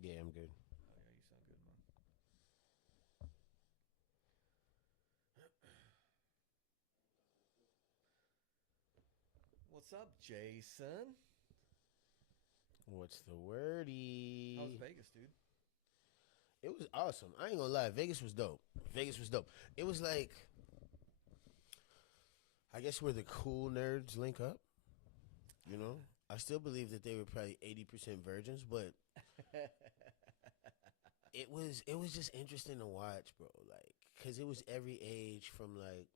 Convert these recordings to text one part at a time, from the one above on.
Yeah, I'm good. Oh yeah, you sound good, man. What's up, Jason? What's the How's wordy? Vegas, dude? It was awesome. I ain't gonna lie. Vegas was dope. Vegas was dope. It was like, I guess where the cool nerds link up. You know, I still believe that they were probably 80% virgins, but it was just interesting to watch, bro. Like, cause it was every age from like,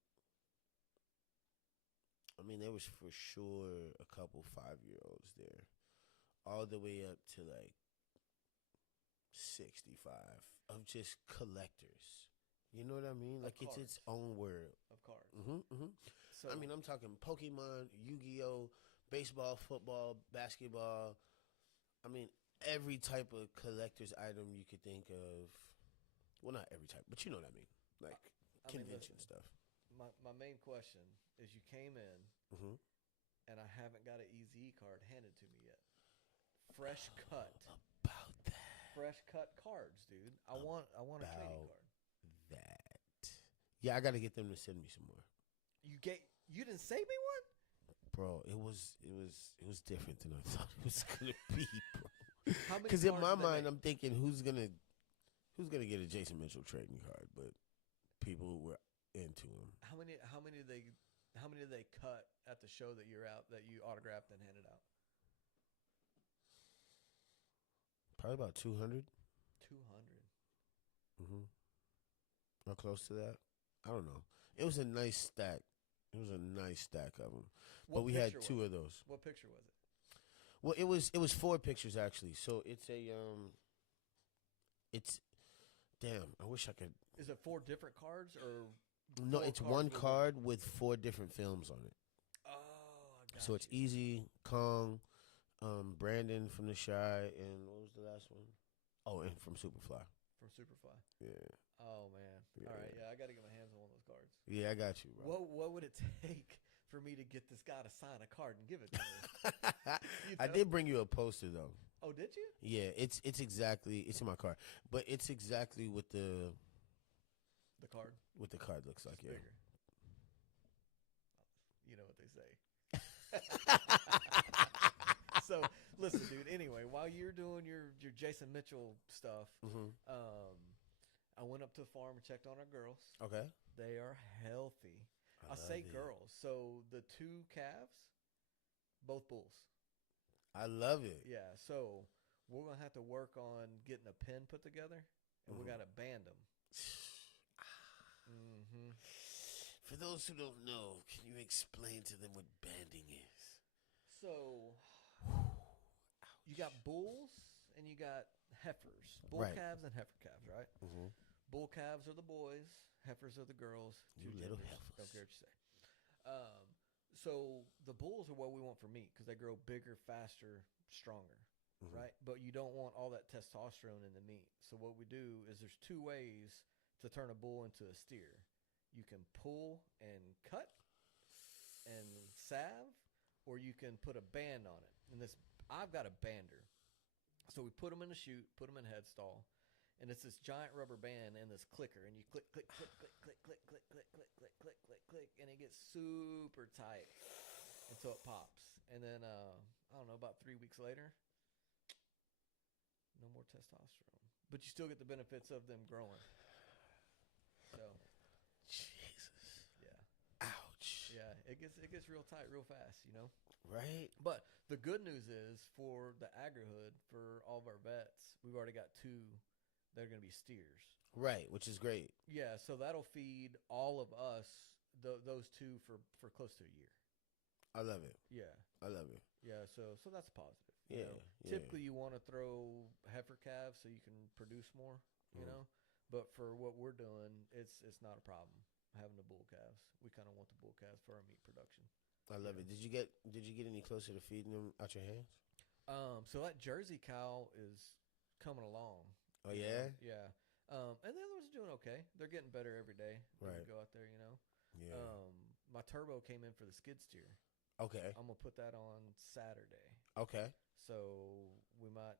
I mean, there was for sure a couple 5 year olds there, all the way up to like 65 of just collectors. You know what I mean? Of Like it's its cards, own world. of cards. Hmm. I So, mean, I'm talking Pokemon, Yu-Gi-Oh, baseball, football, basketball. I mean, every type of collector's item you could think of. Well, not every type, but you know what I mean. I, Like I mean, listen. convention stuff. My main question is, you came in Hmm. and I haven't got an EZE card handed to me yet. Fresh cut, About fresh cut cards, dude. that. I want a trading About card. that. Yeah, I got to get them to send me some more. You didn't save me Bro, it was different than I thought it was gonna be, bro. one. How many Because in cards my do they mind, make? I'm thinking who's gonna get a Jason Mitchell trading card, but people who were into him. How many did they cut at the show that you're out that you autographed and handed out? Probably about 200, 200. or close to that. I don't know. It was a nice stack. It was a nice stack of them, but What we had picture two was of it? those. What picture was it? Well, it was four pictures actually. So it's a it's damn. I wish I could. Is it four different cards or No, four it's cards one with one? card with four different films on it. Oh, I So got it's you. Easy, Kong, Brandon from The Shy, and what was the last one? Oh, and from Superfly. From Superfly. Yeah, Oh man. All right, yeah, yeah, I got to get my hands on one of those cards. yeah. I got you, bro. What would it take for me to get this guy to sign a card and give it to me? You I know? did bring you a poster though. Oh, did you? Yeah, it's exactly it's in my car, but it's exactly The card, what the card looks like. just Yeah. bigger. You know what they say. So listen, dude. Anyway, while you're doing your Jason Mitchell stuff, Hmm. I went up to the farm and checked on our girls. Okay. They are healthy. I I say love it. girls. So the two calves, both bulls. I love it. Yeah. So we're gonna have to work on getting a pen put together, and we Hmm. gotta band them. Mm-hmm. For those who don't know, can you explain to them what banding is? So you got bulls and you got heifers, bull Right. calves and heifer calves, right? Hmm. Bull calves are the boys, heifers are the girls. You Two little genders. Don't heifers. care what you say. So the bulls are what we want for meat because they grow bigger, faster, stronger, Hmm. right? But you don't want all that testosterone in the meat. So what we do is there's two ways to turn a bull into a steer. You can pull and cut and salve, or you can put a band on it. And this, I've got a bander. So we put them in the chute, put them in headstall, and it's this giant rubber band and this clicker, and you click, click, click, click, click, click, click, click, click, click, click, click, click, and it gets super tight until it pops. And then I don't know, about 3 weeks later, no more testosterone, but you still get the benefits of them growing. So Jesus. yeah, Ouch. yeah, it gets real tight real fast, you know. Right? But the good news is for the agri-hood, for all of our vets, we've already got two that are going to be steers. Right, which is great. Yeah, so that'll feed all of us those two for close to a year. I love it. Yeah, I love it. yeah. So that's positive. You Yeah, know, yeah. typically you want to throw heifer calves so you can produce more. You Mhm. know, but for what we're doing, it's not a problem having the bull calves. We kind of want the bull calves for our meat production. I You love know. it. Did you get any closer to feeding them out your hands? So that Jersey cow is coming along. Oh You know, yeah? yeah. And the other ones are doing okay. They're getting better every day that we Right. go out there. You know. Yeah. My turbo came in for the skid steer. Okay. I'm gonna put that on Saturday. Okay. So we might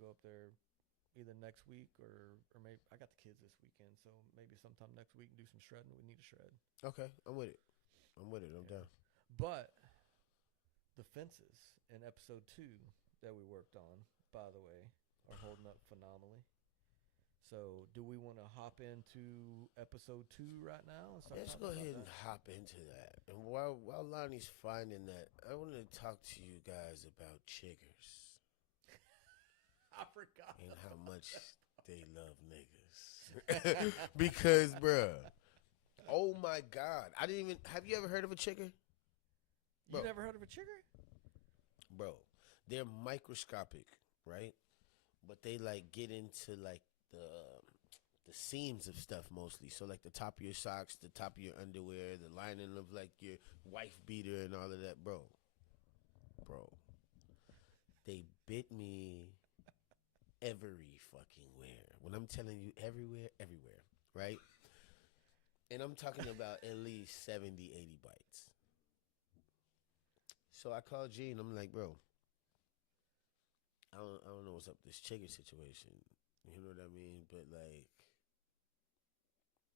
go up there either next week or maybe I got the kids this weekend, so maybe sometime next week do some shredding. We need to shred. Okay. I'm with it. I'm with it. I'm down. But the fences in episode 2 that we worked on, by the way, are holding up phenomenally. So, do we want to hop into episode 2 right now? Let's go ahead and hop into that. And while Lonnie's finding that, I want to talk to you guys about chiggers. I forgot. And how much they love niggas. Because, bruh, oh my God. I didn't even, have you ever heard of a chigger? You never heard of a chigger? Bro, they're microscopic, right? But they like get into like the seams of stuff mostly. So like the top of your socks, the top of your underwear, the lining of like your wife beater and all of that, bro. They bit me every fucking where. When I'm telling you everywhere, right? And I'm talking about at least 70, 80 bites. So I called G and I'm like, bro, I don't know what's up with this chigger situation. You know what I mean? But like,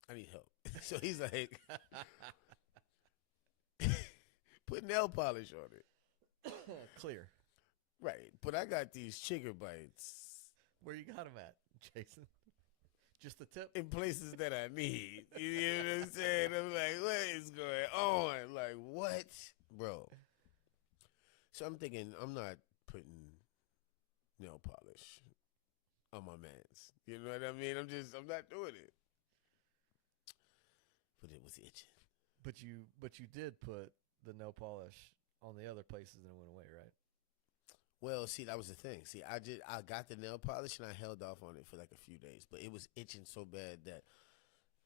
I need help. So he's like, put nail polish on it. Clear. Right. But I got these chigger bites. Where you got them at, Jason? Just the tip? In places that I need. You know what I'm saying? I'm like, what is going on? Like, what? Bro. So I'm thinking, I'm not putting nail polish on my mans. You know what I mean? I'm not doing it. But it was itching. But you did put the nail polish on the other places and it went away, right? Well, see, that was the thing. See, I got the nail polish and I held off on it for like a few days, but it was itching so bad that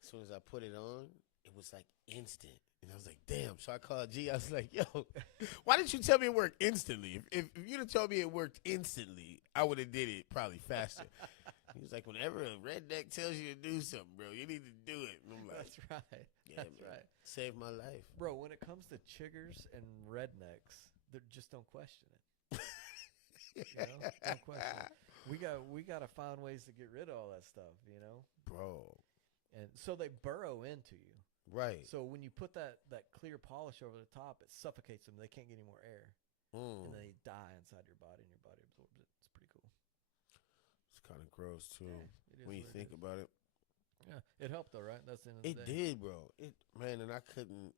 as soon as I put it on, it was like instant. And I was like, damn. So I called G. I was like, yo, why didn't you tell me it worked instantly? If you'd have told me it worked instantly, I would have did it probably faster. He was like, whenever a redneck tells you to do something, bro, you need to do it. And I'm like, that's right. Yeah, that's man. right. Saved my life. Bro, when it comes to chiggers and rednecks, just don't question it. You know? Don't question it. We got to find ways to get rid of all that stuff, you know? Bro. And so they burrow into you. Right. So when you put that clear polish over the top, it suffocates them. They can't get any more air. And then they die inside your body, and your body absorbs it. It's pretty cool. It's kind of gross, too, Yeah, when you think about it. Yeah, it helped, though, right? That's the end of the It day. did, bro. Man, and I couldn't,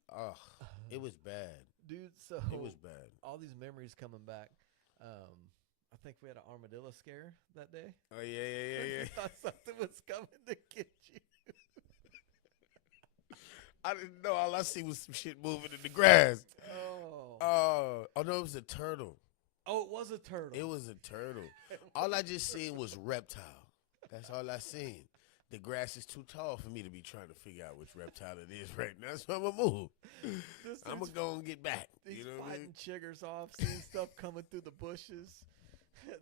it was bad. Dude, so It was bad. all these memories coming back. I think we had an armadillo scare that day. Oh, yeah. You thought something was coming to get you. I didn't know. All I see was some shit moving in the grass. Oh. Oh, no, it was a turtle. Oh, it was a turtle. It was a turtle. All I just seen was reptile. That's all I seen. The grass is too tall for me to be trying to figure out which reptile it is right now, so I'm going to move. I'm going to go and get back. He's You know what I mean? fighting chiggers off, seeing stuff coming through the bushes.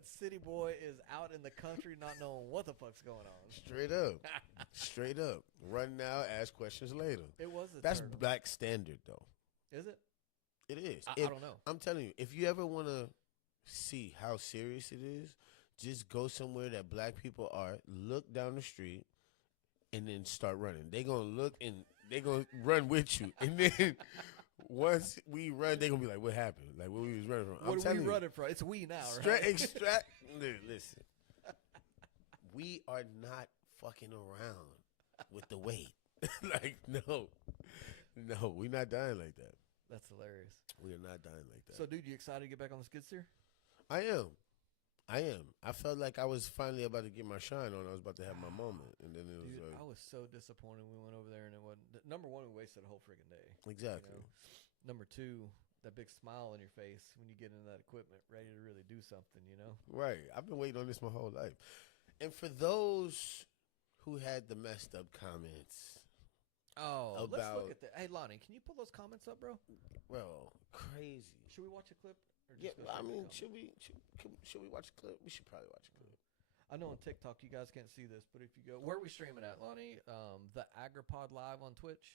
City boy is out in the country not knowing what the fuck's going on. Straight up. Straight up. Run now, ask questions later. It was a That's turtle. black standard, though. Is it? It is. I don't know. I'm telling you, if you ever want to see how serious it is, just go somewhere that black people are, look down the street, and then start running. They're going to look and they're going to run with you. And then once we run, they're going to be like, what happened? Like, what we was running from? What are we running from? It's we now, right? Listen. We are not fucking around with the weight. Like, no, we're not dying like that. That's hilarious. We are not dying like that. So, dude, you excited to get back on the skid steer? I am. I felt like I was finally about to get my shine on. I was about to have my moment, and then it was Dude, like, I was so disappointed we went over there and it wasn't. Number one, we wasted a whole friggin' day. exactly. You know? Number two, that big smile on your face when you get into that equipment, ready to really do something, you know? Right. I've been waiting on this my whole life. And for those who had the messed up comments, Oh, let's about- look at that. Hey, Lonnie, can you pull those comments up, bro? bro, crazy. Should we watch a clip? Or Yeah, go I straight to mean, comments? should we watch a clip? We should probably watch a clip. I know on TikTok you guys can't see this, but if you go, where are we streaming at, Lonnie? The AgriPod Live on Twitch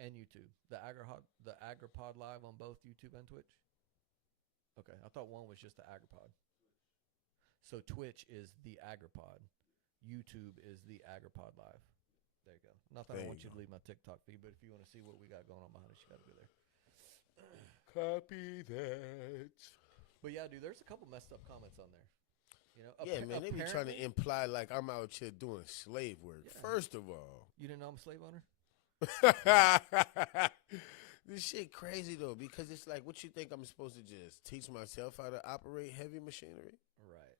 and YouTube. The AgriPod Live on both YouTube and Twitch. Okay, I thought one was just the Agripod. So Twitch is the Agripod. YouTube is the Agripod Live. There you go. Not that There I you want you go. to leave my TikTok feed, but if you want to see what we got going on behind us, you got to go there. Copy that. But yeah, dude, there's a couple messed up comments on there. You know, Yeah, man, they be trying to apparently- imply like I'm out here doing slave work. Yeah. First of all, You didn't know I'm a slave owner? this shit crazy though, because it's like, what you think I'm supposed to just teach myself how to operate heavy machinery? Right.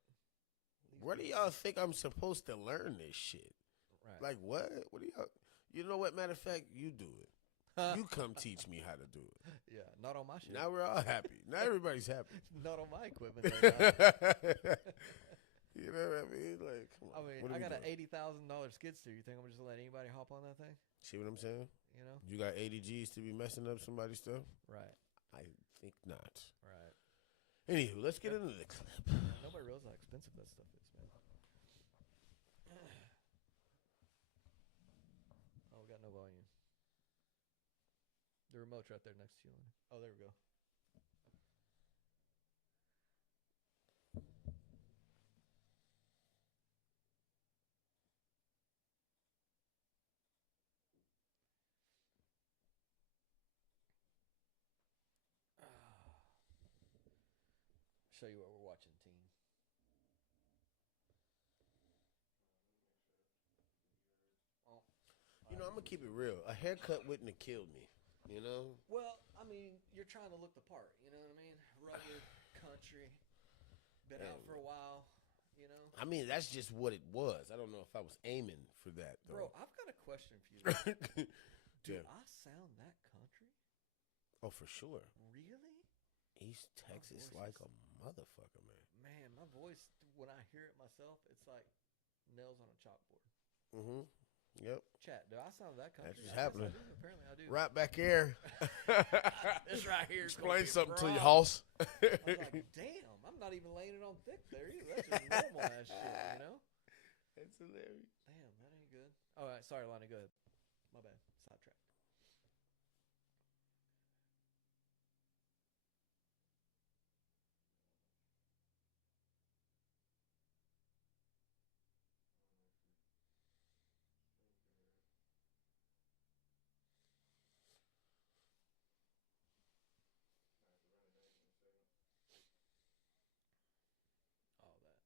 Where do y'all think I'm supposed to learn this shit? Right. Like what? What do y'all? You know what? Matter of fact, you do it. You come teach me how to do it. Yeah, not on my shit. Now we're all happy. Now everybody's happy. Not on my equipment. they're not. You know what I mean? Like, come I on. mean, what are I we got an doing? $80,000 skid steer. You think I'm just gonna let anybody hop on that thing? See what I'm saying? You know? You got 80 G's to be messing up somebody's stuff? Right. I think not. Right. Anywho, let's get into the clip. Nobody realizes how expensive that stuff is, man. Oh, we got no volume. The remote's right there next to you. Lonnie. Oh, there we go. Show you what we're watching, team. Oh, You know, I'm going to keep it real. A haircut wouldn't have killed me. You know? well, I mean, you're trying to look the part. You know what I mean? Rugged, country, been out for a while. You know, I mean, that's just what it was. I don't know if I was aiming for that, bro. though. I've got a question for you. Do Yeah. I sound that country? Oh, for sure. Really? East Texas voice like is- a motherfucker, man. Man, my voice, when I hear it myself, it's like nails on a chalkboard. Mm-hmm. Yep. Chat, do I sound that country? just I guess happening. I do. Apparently, I do. Right back here. This right here is Explain gonna be a something to you, problem. Hoss. I was like, damn, I'm not even laying it on thick there either. That's just normal ass shit, you know? That's hilarious. Damn, that ain't good. All right, sorry, Lonnie, go ahead. My bad. Sidetrack. All that.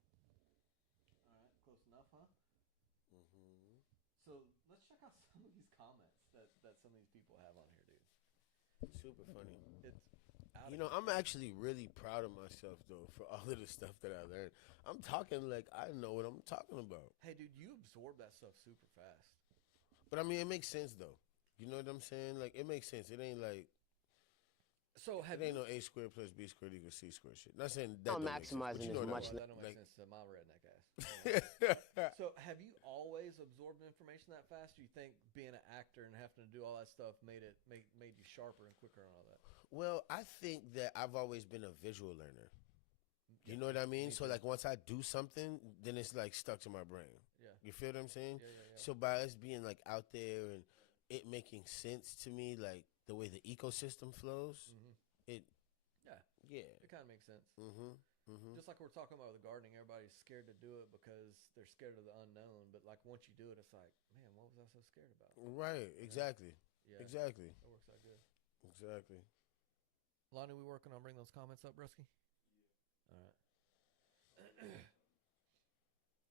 All right, close enough, huh? Mm-hmm. So let's check out some of these comments that some of these people have on here, dude. Super funny. It's out You of know, I'm actually really proud of myself, though, for all of the stuff that I learned. I'm talking like I know what I'm talking about. Hey, dude, you absorb that stuff super fast. But, I mean, it makes sense, though. You know what I'm saying? Like, it makes sense. It ain't like, So have it ain't you? no A squared plus B squared equals C squared shit. Not saying that I'm don't make sense, but maximizing you know as what much I'm Well, that don't make like- sense to my redneck ass. saying. So have you always absorbed information that fast? Do you think being an actor and having to do all that stuff made you sharper and quicker on all that? Well, I think that I've always been a visual learner. You know what I mean? Me So, too. like, once I do something, then it's, like, stuck to my brain. Yeah. You feel what I'm saying? Yeah. So, by us being, like, out there and it making sense to me, like, the way the ecosystem flows, Mm-hmm. it, Yeah, yeah. it kind of makes sense. Mm-hmm. Mm-hmm. Just like we're talking about with the gardening, everybody's scared to do it because they're scared of the unknown. But like once you do it, it's like, man, what was I so scared about? Right, exactly. Yeah, Exactly. that works out good. Exactly. Lonnie, we working on bringing those comments up, Brusky? All right.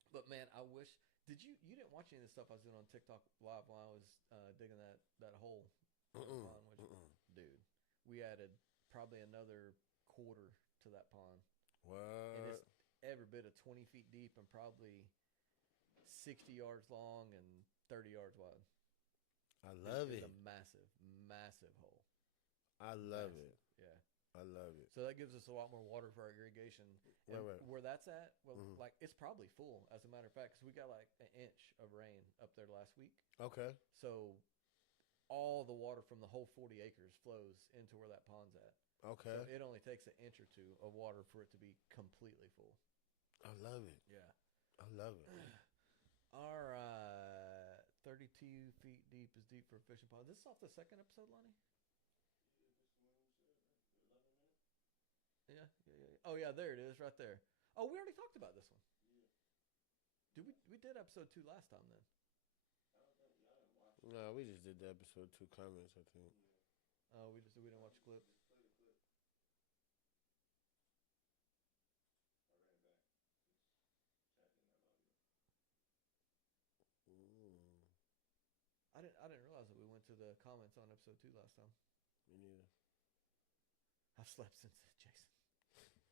But man, I wish. Did you didn't watch any of the stuff I was doing on TikTok live while I was digging that hole? in the Mm-mm, pond, mm-mm. dude, we added probably another quarter to that pond, and What? it's every bit of 20 feet deep and probably 60 yards long and 30 yards wide. I love It's it. a massive, massive hole. I love Massive. it. Yeah. I love it. So that gives us a lot more water for our irrigation. And Right. where that's at, well, Mhm. like it's probably full. As a matter of fact, because we got like an inch of rain up there last week. Okay. So all the water from the whole 40 acres flows into where that pond's at. Okay. So it only takes an inch or two of water for it to be completely full. I love it. Yeah. I love it. All right. 32 feet deep is deep for a fishing pond. This is off the second episode, Lonnie? Yeah, yeah, yeah. Oh, yeah, there it is right there. Oh, we already talked about this one. Did we did episode 2 last time then? No, we just did the episode 2 comments, I think. Oh, we didn't watch the clip. Mm, I didn't realize that we went to the comments on episode 2 last time. me neither. I've slept since then, Jason.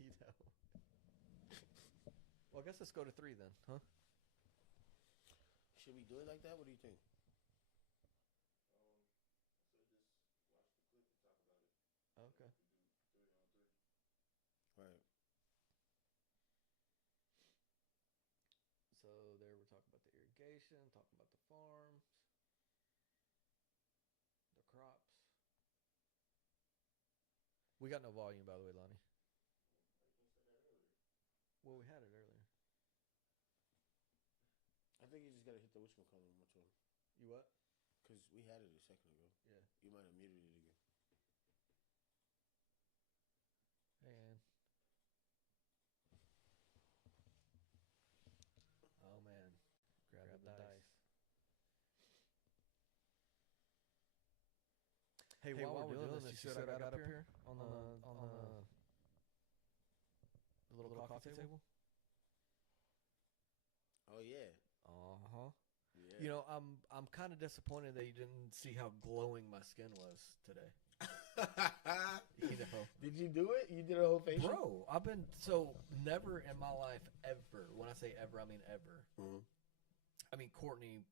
You know. Well, I guess let's go to 3 then, huh? Should we do it like that? What do you think? Okay. Right. So there we're talking about the irrigation, talking about the farms, the crops. We got no volume, by the way, Lonnie. Well, we had it earlier. I think you just gotta hit the whatchamacallit one more time. You what? Because we had it a second ago. Yeah. You might have muted it again. And oh man, grab the dice. Hey, while we're doing this, you see what I got up here on the little coffee table? Oh yeah. Uh-huh. Yeah. You know, I'm kind of disappointed that you didn't see how glowing my skin was today. You know, Did you do it? You did a whole facial? bro, I've been never in my life ever. When I say ever, I mean ever. Mhm. I mean Courtney,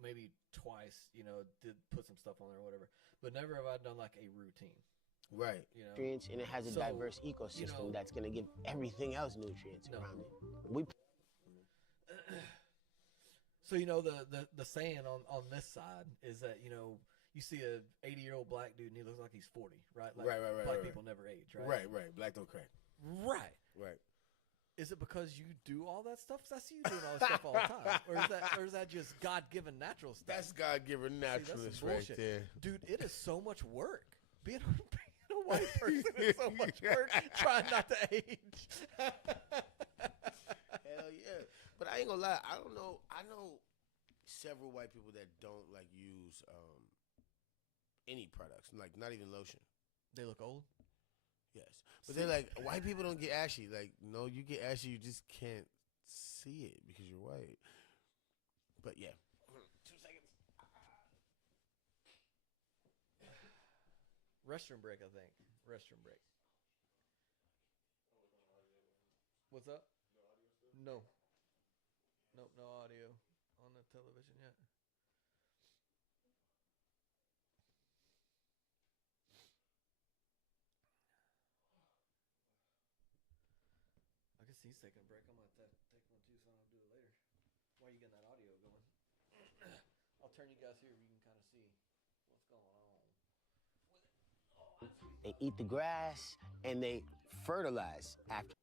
maybe twice. You know, did put some stuff on there or whatever, but never have I done like a routine. Right. You know, nutrients, and it has a So, diverse ecosystem you know- that's going to give everything else nutrients No. around it. We So you know the saying on this side is that you see a 80-year-old black dude and he looks like he's 40, right? Like Right, black right. people never age, right? Right. Black don't crack. Right. Right. Is it because you do all that stuff? 'Cause I see you doing all this stuff all the time, or is that just God-given natural stuff? That's God-given some naturalness right bullshit. there. Dude, it is so much work. Being a white person is so much work. Trying not to age. Hell yeah. But I ain't gonna lie. I don't know. I know several white people that don't like use any products, like not even lotion. They look old. Yes, but they're like, white people don't get ashy. Like, no, you get ashy. You just can't see it because you're white. But yeah. 2 seconds. Restroom break, I think. Restroom break. What's up? No. Nope, no audio on the television yet. I guess he's taking a break. I'm gonna take one too, so I don't do it later. While you getting that audio going, I'll turn you guys here. You can kind of see what's going on. they eat the grass and they fertilize after.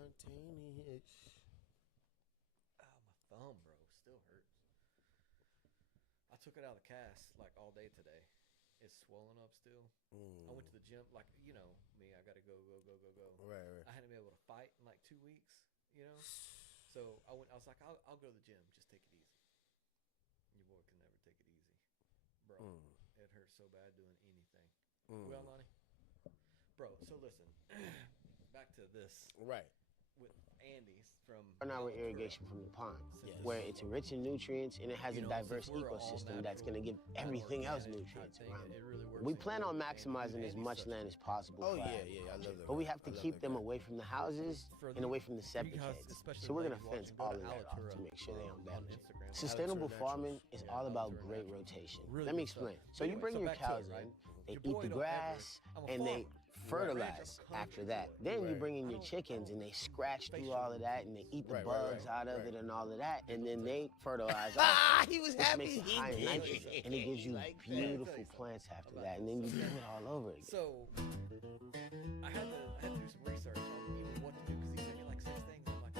Spontaneous. Oh, my thumb, bro, still hurts. I took it out of the cast like all day today. It's swollen up still. I went to the gym, like me. I gotta go. Right. I hadn't been able to fight in like 2 weeks, So I went. I was like, I'll go to the gym. Just take it easy. Your boy can never take it easy, bro. It hurts so bad doing anything. Well, Lonnie, bro. So listen, back to this Right. with Andy's from Our Altura. irrigation from the pond, Yes. where it's rich in nutrients and it has a diverse since we're all ecosystem that's going to natural, give everything else organic nutrients type thing, around it it. really works We in plan your on Andy- maximizing as Andy's much such land as possible. Oh for yeah. I agriculture. love that. But we have to I love keep that them guy. away from the houses For and away from the you septic guys, heads. especially So we're going ladies to fence watching, go all to of that off Altura, to make sure they don't on damage it. Instagram. Sustainable Altura farming Naturals. is Yeah, all about Altura great Naturals. rotation. Really Let me good stuff. explain. So you Anyway, bring so your back to cows it, right? in, they Your eat boy the don't grass, ever- I'm a and they farmer. fertilize Right. after that. Then you Right. bring in I your don't- chickens I and don't they scratch through facial all of that and they eat the Right, bugs right, out of right. it and all of that, and then they fertilize. Ah, he was Which happy. makes it He high in did. nitrogen, and it gives you Like that. beautiful plants after that, and then you do it all over again. So I had to do some research on even what to do because he sent me like 6 things. I'm like,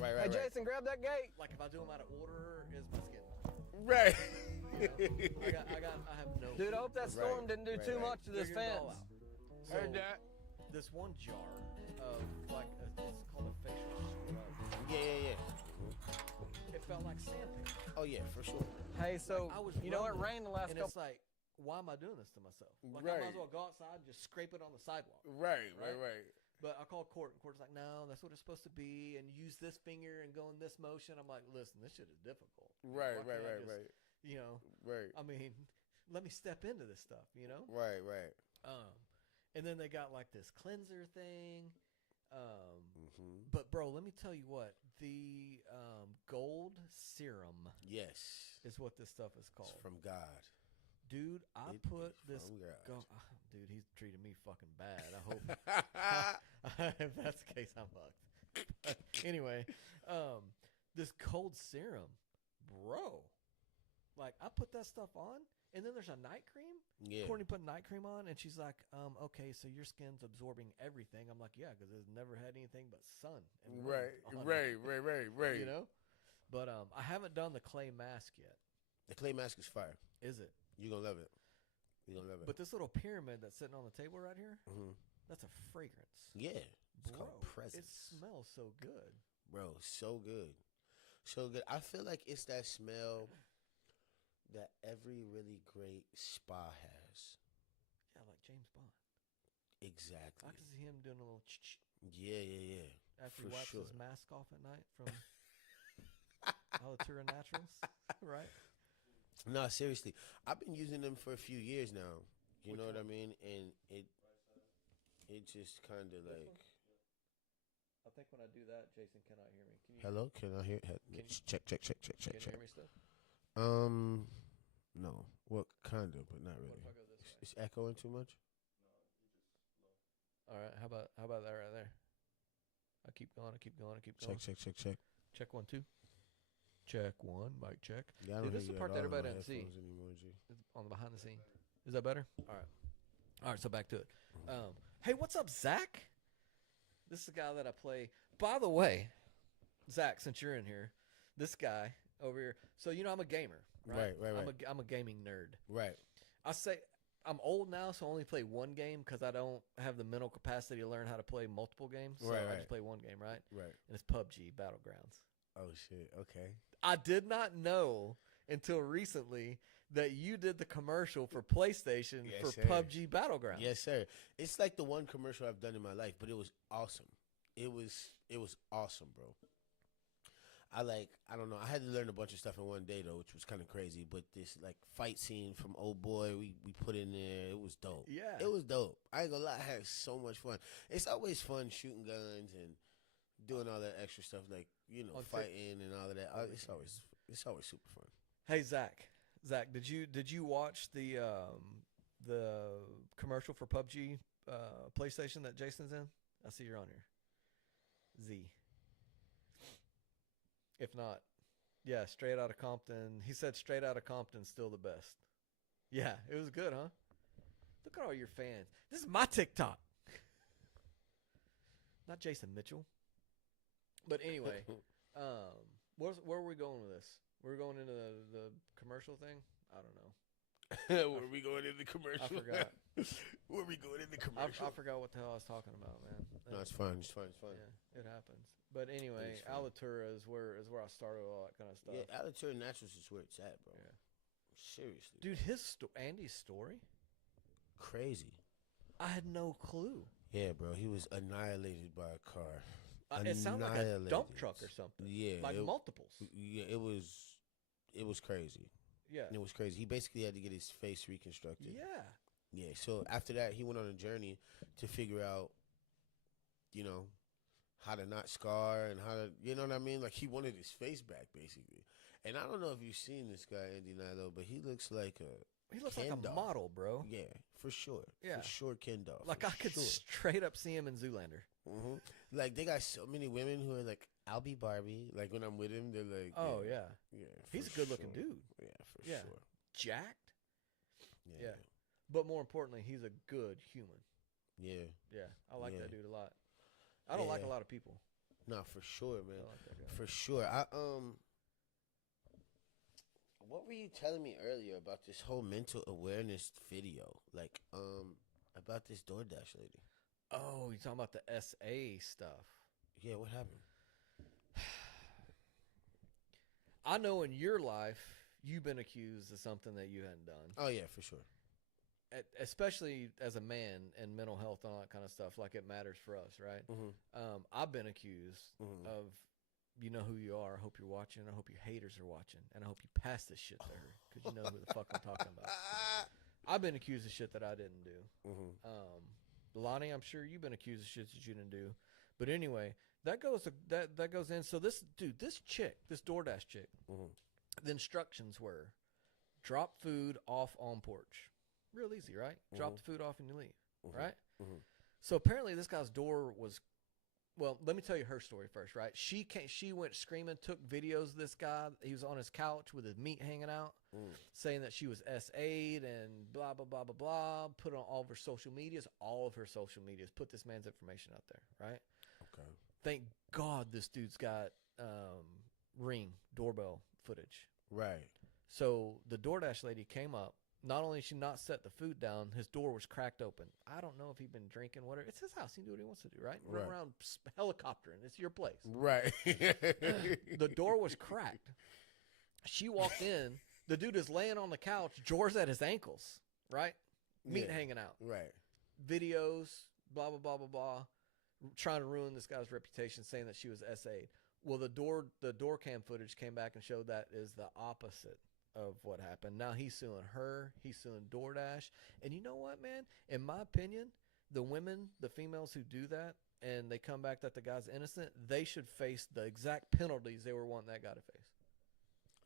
Right. grab that gate. like if I do them out of order, is my skin? Right. I have no. Dude, I hope that storm didn't do right, too right. much to this Figured it fence. all out. So, Heard that. this one jar of like it's called a facial scrub. Yeah. It felt like sandpaper. Oh yeah, for sure. Hey, so I was you know it running, rained the last and couple. it's like, why am I doing this to myself? Like I Right. might as well go outside and just scrape it on the sidewalk. Right. Right. But I called Court, and Court's like, no, that's what it's supposed to be, and use this finger and go in this motion. I'm like, listen, this shit is difficult. Right. Why can't I just, You know, Right. I mean, let me step into this stuff, Right. And then they got like this cleanser thing. Mm-hmm. But bro, let me tell you what, the gold serum Yes. is what this stuff is It's call. from God. Dude, I It put is this. from God. Dude, he's treating me fucking bad. I hope if that's the case, I'm fucked. But anyway, this cold serum, bro. Like I put that stuff on, and then there's a night cream. Yeah. Courtney put night cream on, and she's like, "Okay, so your skin's absorbing everything." I'm like, "Yeah, because it's never had anything but sun." And wind on it." Right. You know, but I haven't done the clay mask yet. The clay mask is fire. Is it? You're gonna love it. But this little pyramid that's sitting on the table right here, Mhm. that's a fragrance. Yeah. It's Bro, called presence. it smells so good. Bro, so good. So good. I feel like it's that smell that every really great spa has. Yeah, like James Bond. Exactly. I can see him doing a little ch-ch Yeah. after For he wipes sure. his mask off at night from Altura Naturals, right? No, seriously. I've been using them for a few years now. You Which know what I one? mean? And it just kind of like. one? I think when I do that, Jason cannot hear me. Can you? Hello, can I hear? Can you- Check. Can you hear me still? No. Well, kind of, but not What really. if I go this way? It's echoing too much. All right. How about that right there? I keep going. Check. Check 1 2. Check 1. Mic check. Yeah, I Dude, don't this is hear the you part at that all in everybody my doesn't see. headphones anymore, G. It's on the behind the scene. Is that better? All right. So back to it. Hey, what's up, Zach? This is the guy that I play. By the way, Zach, since you're in here, this guy over here. So I'm a gamer, right? Right. I'm a gaming nerd. Right. I say I'm old now, so I only play one game because I don't have the mental capacity to learn how to play multiple games. So I Right. just play one game, right? Right. And it's PUBG Battlegrounds. Oh shit. Okay. I did not know until recently that you did the commercial for PlayStation Yes, for sir. PUBG Battlegrounds. Yes, sir. It's like the one commercial I've done in my life, but it was awesome. It was awesome, bro. I don't know. I had to learn a bunch of stuff in one day though, which was kind of crazy. But this like fight scene from Old Boy, we put in there. It was dope. Yeah. It was dope. I ain't gonna lie, I had so much fun. It's always fun shooting guns and doing all that extra stuff, like On fighting and all of that. It's always super fun. Hey Zach, did you watch the commercial for PUBG PlayStation that Jason's in? I see you're on here. Z. If not, yeah, Straight Outta Compton. He said Straight Outta Compton's still the best. Yeah, it was good, huh? Look at all your fans. This is my TikTok. Not Jason Mitchell. But anyway, where are we going with this? We're going into the commercial thing. I don't know. Were we going in the commercial? I forgot. Were we going in the commercial? I forgot what the hell I was talking about, man. No, it's fine. It's fine. It's fine. Yeah, it happens. But anyway, It's fine. Alitura is where I started all that kind of stuff. Yeah, Alitura Naturals is where it's at, bro. Yeah. Seriously. Dude, Andy's story, Crazy. I had no clue. Yeah, bro. He was annihilated by a car. It sounded like a dump Annihilated. truck or something. Yeah. Like multiples. Yeah, it was crazy. Yeah. It was crazy. He basically had to get his face reconstructed. Yeah. Yeah, so after that, he went on a journey to figure out, how to not scar and how to, you know what I mean? Like, he wanted his face back, basically. And I don't know if you've seen this guy, Andy Nilo, but he looks like He looks Ken like a doll. model, bro. Yeah, for sure. Yeah. For sure, Ken doll. Like for I could sure. straight up see him in Zoolander. Like, they got so many women who are like, I'll be Barbie. Like, when I'm with him, they're like, Oh yeah. Yeah. He's a for good looking sure. dude. Yeah, for Yeah. sure. Jacked. Yeah. Yeah. But more importantly, he's a good human. Yeah. Yeah. I like Yeah. that dude a lot. I don't like a Yeah. lot of people. No, for sure, man. I like that guy. For sure. What were you telling me earlier about this whole mental awareness video? Like, about this DoorDash lady. Oh, you're talking about the SA stuff. Yeah, what happened? I know in your life you've been accused of something that you hadn't done. Oh yeah, for sure. Especially as a man and mental health and all that kind of stuff, like it matters for us, right? Mm-hmm. I've been accused Mhm. of, you know who you are. I hope you're watching. I hope your haters are watching, and I hope you pass this shit to her because you know who the fuck I'm talking about. I've been accused of shit that I didn't do. Mm-hmm. Lonnie, I'm sure you've been accused of shit that you didn't do. But anyway, that goes in. So this chick, this DoorDash chick, Mhm. the instructions were, drop food off on porch. Real easy, right? Drop the food off and you leave, Mhm. right? Mhm. So apparently this guy's door was, well, let me tell you her story first, right? She went screaming, took videos of this guy. He was on his couch with his meat hanging out, saying that she was SA'd and blah, blah, blah, blah, blah. Put it on all of her social medias, put this man's information out there, right? Okay. Thank God this dude's got Ring doorbell footage. Right. So the DoorDash lady came up. Not only did she not set the food down, his door was cracked open. I don't know if he'd been drinking, whatever. It's his house. He can do what he wants to do, right? Run Right. around helicoptering. It's your place. Right. The door was cracked. She walked in. The dude is laying on the couch, drawers at his ankles, right? Meat Yeah. hanging out. Right. Videos, blah, blah, blah, blah, blah. Trying to ruin this guy's reputation, saying that she was SA'd. Well, the door cam footage came back and showed that is the opposite of what happened. Now he's suing her. He's suing DoorDash. And you know what, man? In my opinion, the females who do that and they come back that the guy's innocent, they should face the exact penalties they were wanting that guy to face.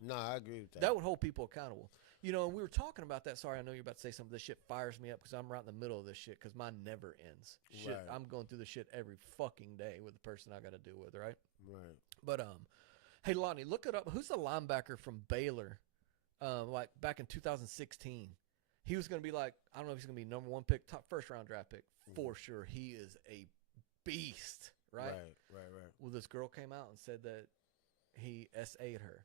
No, I agree with that. That would hold people accountable. You know, and we were talking about that. Sorry, I know you're about to say something. This shit fires me up because I'm right in the middle of this shit because mine never ends. Shit, Right. I'm going through this shit every fucking day with the person I got to deal with, right? Right. But hey Lonnie, look it up. Who's the linebacker from Baylor? Like back in 2016, he was going to be like, I don't know if he's going to be number one pick, first round draft pick for sure. He is a beast, right? Right. Well, this girl came out and said that he SA'd her,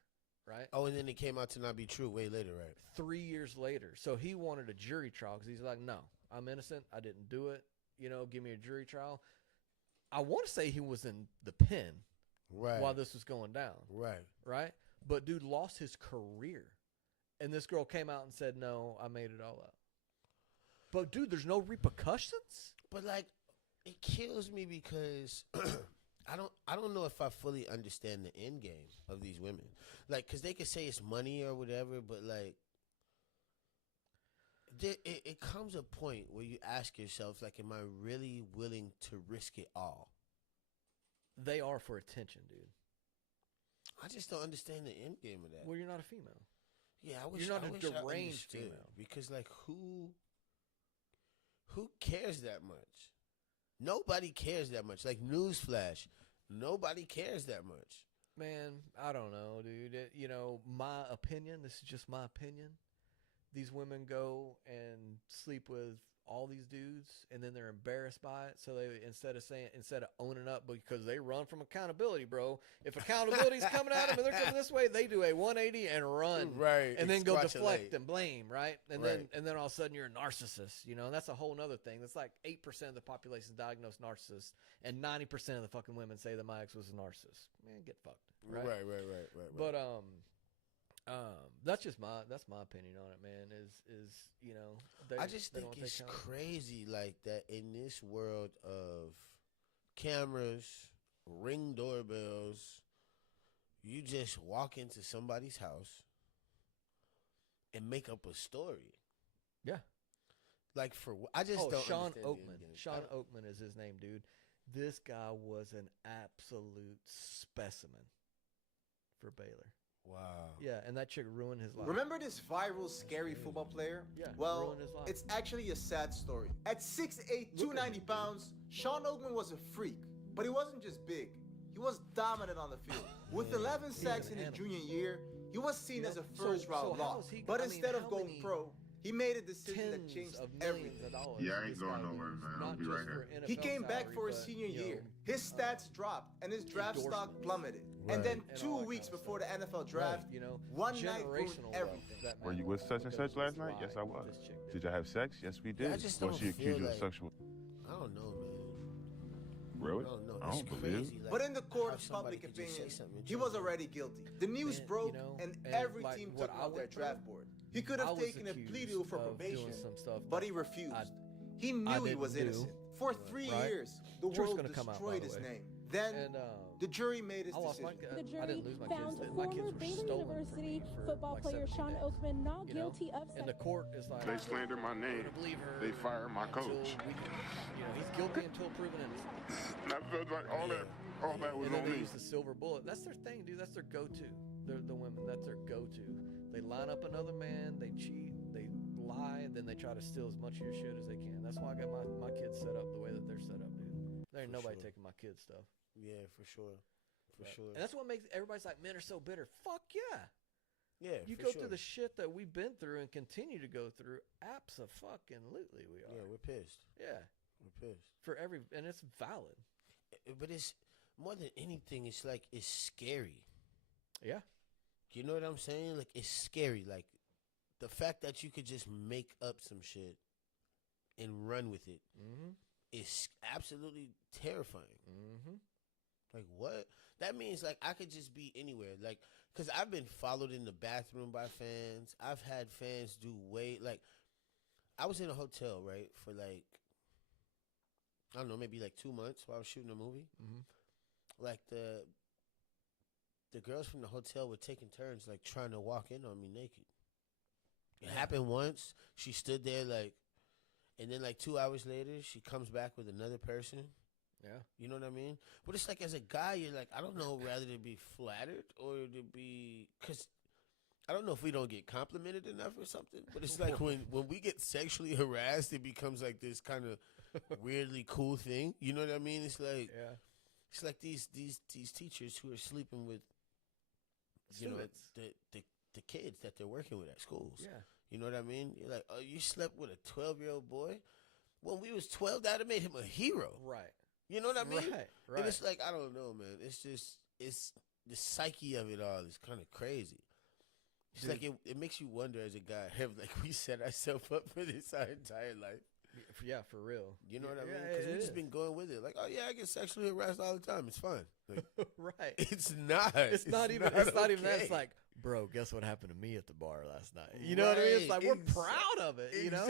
right? Oh, and then it came out to not be true way later, right? 3 years later. So he wanted a jury trial because he's like, no, I'm innocent. I didn't do it. You know, give me a jury trial. I want to say he was in the pen Right. while this was going down, Right. right? But dude lost his career. And this girl came out and said, no, I made it all up. But dude, there's no repercussions? But like, it kills me because I don't know if I fully understand the end game of these women. Like, cause they could say it's money or whatever, but like, it comes a point where you ask yourself, like, am I really willing to risk it all? They are for attention, dude. I just don't understand the end game of that. Well, you're not a female. Yeah, I wish You're not I a wish I deranged understood, female. because like who cares that much? Nobody cares that much. Like, newsflash, nobody cares that much. Man, I don't know, dude. You know, my opinion, this is just my opinion. these women go and sleep with all these dudes, and then they're embarrassed by it. So they instead of owning up, because they run from accountability, bro. If accountability's coming at them and they're coming this way, they do a 180 and run, Right, and then go squash your deflect leg. and blame, right? And Right. then all of a sudden you're a narcissist, you know. And that's a whole nother thing. That's like 8% of the population is diagnosed narcissist, and 90% of the fucking women say that my ex was a narcissist. Man, get fucked, right? Right. But that's just my opinion on it, man. Is you know, I just think it's crazy, like that in this world of cameras, ring doorbells, you just walk into somebody's house and make up a story. Yeah. Like I just don't Sean understand Oakman. the Sean Oakman is his name, dude. This guy was an absolute specimen for Baylor. Wow. Yeah, and that chick ruined his life. Remember this viral, scary football player? Yeah, Well, ruined his life. it's actually a sad story. At 6'8", 290 pounds, Sean Oakman was a freak. But he wasn't just big. He was dominant on the field. With 11 sacks an in his animal. junior year, he was seen You know? as a So first-round how lock. is he- But I mean, instead of how going many pro, he made a decision that tens changed of millions everything. of dollars. Yeah, I ain't this going guy nowhere, loses, man. not I'll be just right for here. He NFL came back salary, for his but, senior you know, year. His stats dropped, and his draft stock endorsements. plummeted. Right. And then And 2 all that weeks kind of before stuff. the NFL draft, you know, one night ruined generational everything. wealth, that Were you matters, with such and because such of last this night? Yes, lie I that was. this chick did. Did y'all have sex? Yes, we did. I just Was don't she accused feel you of like- sexual? I don't know, man. Really? I don't know. I It's don't believe crazy. it. Like, But in the court how of somebody public could just say opinion, something and he was change it. already guilty. The news Man, broke, you know, and and every like team what took him I off their went through, draft board. He could I have was taken a plea accused deal for of doing probation, some stuff but that he refused. I He knew he didn't was do, innocent. For 3 right? years, the Truth's world gonna come out, by destroyed the his way. name. Then and the jury made his I lost my decision. kids. The I jury didn't lose my found kids. My kids former were Baylor stolen from University me for football like player 17 Sean days, Oakman not you know? guilty of And the court is like, They slander my name. They fire my until coach. you know, he's guilty until proven innocent. And I felt like all that was And then on they me. use the silver bullet. That's their thing, dude. That's their go-to. They're the women. That's their go-to. They line up another man. They cheat. They lie. And then they try to steal as much of your shit as they can. That's why I got my kids set up the way that they're set up, dude. There ain't For nobody sure. taking my kids' stuff. Yeah, for sure. For sure. And that's what makes everybody's like, men are so bitter. Fuck yeah. Yeah, You for go sure. through the shit that we've been through and continue to go through. Abso-fucking-lutely we are. Yeah, we're pissed. Yeah. We're pissed. And it's valid. But it's more than anything. It's like it's scary. Yeah. You know what I'm saying? Like it's scary. Like the fact that you could just make up some shit and run with it Mm-hmm. is absolutely terrifying. Mm-hmm. Like what? That means like I could just be anywhere. Like, cause I've been followed in the bathroom by fans. I've had fans do like I was in a hotel, right, for like I don't know, maybe like 2 months while I was shooting a movie. Mm-hmm. Like the girls from the hotel were taking turns like trying to walk in on me naked. It happened once. She stood there like, and then like 2 hours later, she comes back with another person. Yeah. You know what I mean? But it's like as a guy, you're like, I don't know whether to be flattered or to be, because I don't know if we don't get complimented enough or something. But it's like when we get sexually harassed, it becomes like this kind of weirdly cool thing. You know what I mean? It's like Yeah. it's like these teachers who are sleeping with, you know, Students. the kids that they're working with at schools. Yeah. You know what I mean? You're like, oh, you slept with a 12-year-old boy? When we was 12, that'd have made him a hero. Right. You know what I mean? Right. And Right. it's like, I don't know, man. It's just, it's the psyche of it all is kind of crazy. It's Dude. like it makes you wonder as a guy, have like we set ourselves up for this our entire life. Yeah, for real. You know what I mean? Yeah, Because it we've just is. been going with it. Like, oh yeah, I get sexually harassed all the time. It's fine. Like, Right. it's not. It's not even that. okay. It's like, bro, guess what happened to me at the bar last night? You know what I mean? It's like we're proud of it, you know?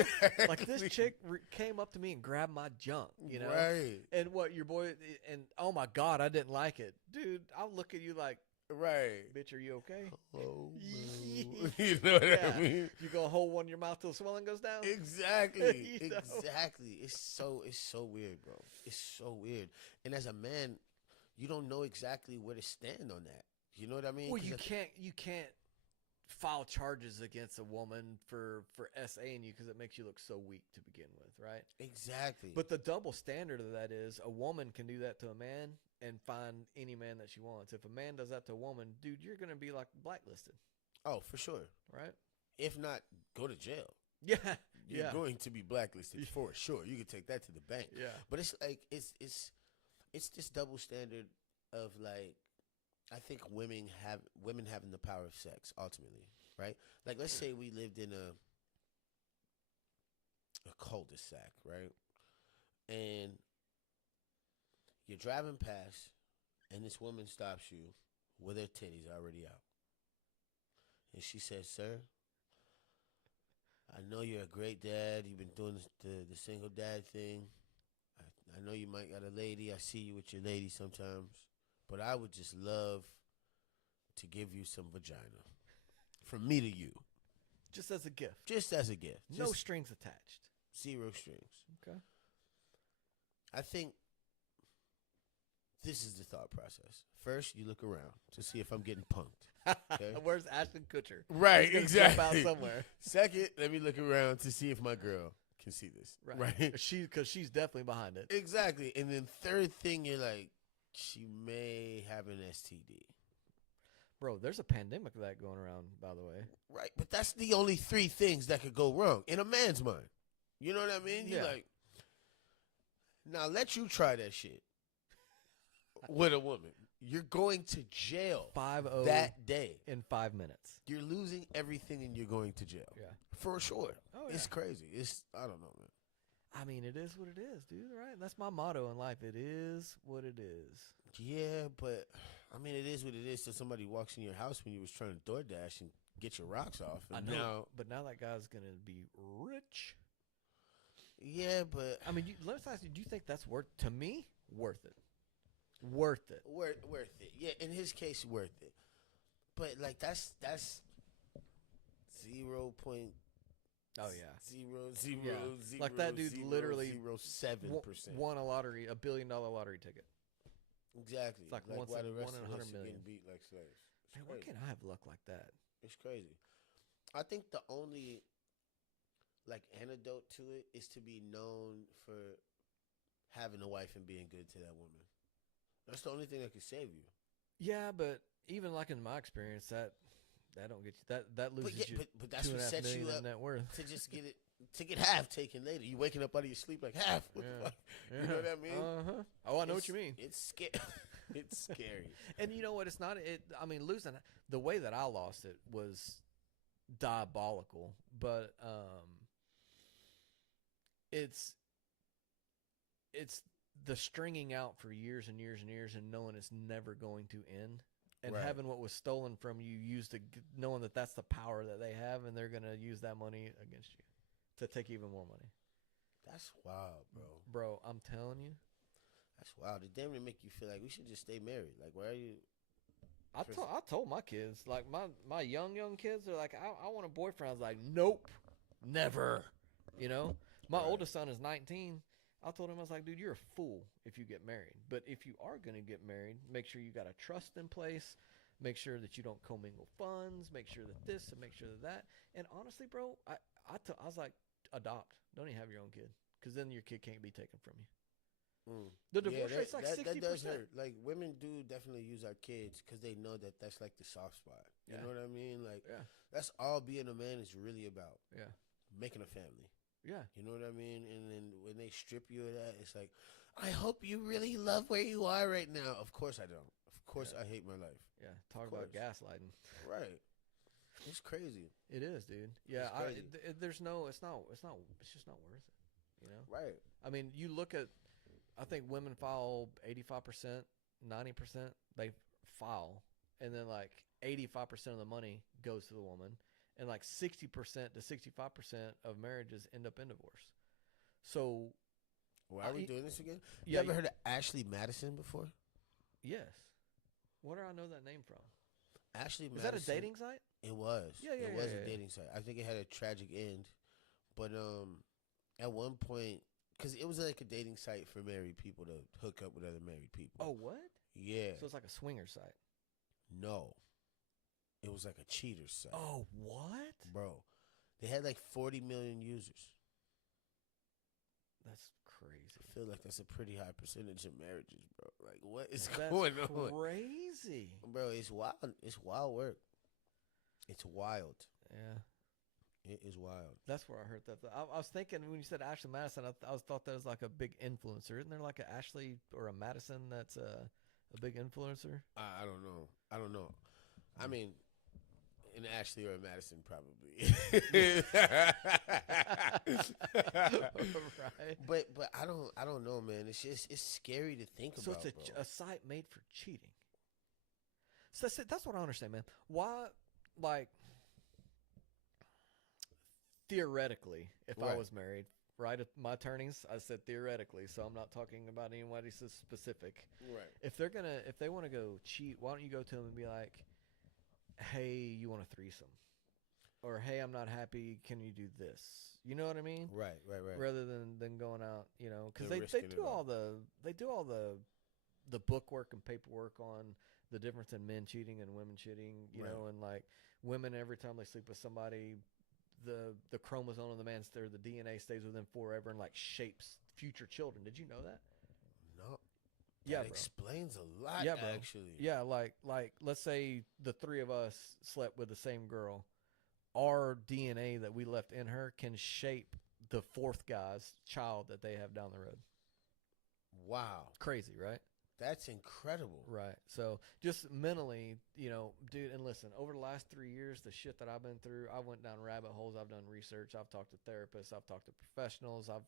Like this Exactly. chick came up to me and grabbed my junk, you know? Right. And what your boy and oh my god, I didn't like it. Dude, I'll look at you like, Right. bitch, are you okay? Oh, Yeah. you know what Yeah. I mean? You gonna hold one in your mouth till the swelling goes down? Exactly. You know? Exactly. It's so weird, bro. It's so weird. And as a man, you don't know exactly where to stand on that. You know what I mean? Well, 'Cause you can't file charges against a woman for SAing you because it makes you look so weak to begin with, right? exactly. But the double standard of that is a woman can do that to a man and find any man that she wants. If a man does that to a woman, dude, you're gonna be like blacklisted, oh, for sure. right? If not go to jail. Yeah. You're Yeah. going to be blacklisted for sure. You can take that to the bank. Yeah. But it's like it's this double standard of like I think women having the power of sex ultimately, right? Like let's say we lived in a cul-de-sac, right? And you're driving past and this woman stops you with her titties already out. And she says, "Sir, I know you're a great dad. You've been doing the single dad thing. I know you might got a lady. I see you with your lady sometimes. But I would just love to give you some vagina. From me to you. Just as a gift. Just as a gift. No Just strings attached. zero strings." Okay. I think this is the thought process. First, you look around to see if I'm getting punked. Okay? Where's Ashton Kutcher? Right, He's gonna exactly. Jump out somewhere. Second, let me look around to see if my girl can see this. Right. Because she's definitely behind it. Exactly. And then third thing, you're like, she may have an STD. Bro, there's a pandemic of that going around, by the way. Right. But that's the only three things that could go wrong in a man's mind. You know what I mean? You're Yeah. like, now let you try that shit with a woman. You're going to jail 5-0 that day. in 5 minutes. You're losing everything and you're going to jail. Yeah. For sure. Oh, It's yeah. crazy. I don't know, man. I mean, it is what it is, dude. Right? That's my motto in life. It is what it is. Yeah, but I mean, it is what it is. So somebody walks in your house when you was trying to DoorDash and get your rocks off. And I know. now, But now that guy's going to be rich. yeah, but I mean, let's ask you, do you think that's worth it? Worth it. worth it. Yeah, in his case, worth it. But like that's 0.007%. Oh, yeah. Like that dude literally 0.07%. won a lottery, $1 billion lottery ticket. Exactly. It's like once why in the rest 1 in of 100 us are million. getting beat like slaves. It's Man, why crazy. can't I have luck like that? It's crazy. I think the only like antidote to it is to be known for having a wife and being good to that woman. That's the only thing that could save you. Yeah, but even like in my experience, that don't get you. That loses But, you. but that's what $2.5 sets you million up in net worth. to just get it to get half taken later. You waking up out of your sleep like half. What the fuck? You know what I mean? Uh-huh. Oh, I know what you mean. It's scary. It's scary. And you know what? It's not. I mean, losing the way that I lost it was diabolical. But it's the stringing out for years and years and years and knowing it's never going to end. And Right. having what was stolen from you used to knowing that that's the power that they have, and they're gonna use that money against you to take even more money. That's wild, bro. Bro, I'm telling you, That's wild. It damn near make you feel like we should just stay married. Like, why are you? I told my kids, like my young kids, they're like, I want a boyfriend. I was like, nope, never. You know, my Right. oldest son is 19. I told him, I was like, dude, you're a fool if you get married. But if you are going to get married, make sure you got a trust in place. Make sure that you don't commingle funds. Make sure that this and make sure that that. And honestly, bro, I was like, adopt. Don't even have your own kid, because then your kid can't be taken from you. The divorce rate's like 60%. That does hurt. Like, women do definitely use our kids because they know that that's like the soft spot. You Yeah. know what I mean? Like, Yeah. that's all being a man is really about. Yeah. Making a family. Yeah. You know what I mean? And then when they strip you of that, it's like, I hope you really love where you are right now. Of course I don't. Of course I hate my life. Yeah. Talk Of about course. gaslighting. Right. It's crazy. It is, dude. Yeah. It's crazy. There's no. It's just not worth it. You know. Right. I mean, you look at. I think women file 85%, 90%. They file, and then like 85% of the money goes to the woman, and like 60% to 65% of marriages end up in divorce. So, Why are we doing this again? You yeah, ever heard of Ashley Madison before? yes. Where do I know that name from? Ashley Is Madison. that a dating site? It was. Yeah, yeah, It yeah, was yeah, a yeah. dating site. I think it had a tragic end. But at one point, because it was like a dating site for married people to hook up with other married people. Oh, what? Yeah. So it's like a swinger site. No. It was like a cheater site. Oh, what? Bro. They had like 40 million users. That's crazy. I feel like that's a pretty high percentage of marriages, bro. Like, what is That's going on? is wild. That's where I heard that. I was thinking when you said Ashley Madison, I thought that was like a big influencer. Isn't there like a Ashley or a Madison that's a big influencer? I don't know. I don't know. I mean, an Ashley or a Madison probably. Right. But I don't know, man. It's scary to think So about. it's bro. a site made for cheating. So that's what I understand, man. Why, like, theoretically, if I Right. was married, right? At my attorneys, I said theoretically, so I'm not talking about anybody specific. Right. If they want to go cheat, why don't you go to them and be like, "Hey, you want a threesome?" Or, "Hey, I'm not happy. Can you do this?" You know what I mean? Right. Rather than going out, because They're they risking do it all. all the bookwork and paperwork on the difference in men cheating and women cheating, you Right. know, and like women every time they sleep with somebody, the chromosome of the man's there, the DNA stays with them forever and like shapes future children. Did you know that? No. Yeah, That bro. explains a lot. Yeah, bro. Actually. Yeah, like let's say the three of us slept with the same girl. Our DNA that we left in her can shape the fourth guy's child that they have down the road. Wow. Crazy, right? That's incredible. Right. So just mentally, dude, and listen, over the last 3 years, the shit that I've been through, I went down rabbit holes. I've done research. I've talked to therapists. I've talked to professionals. I've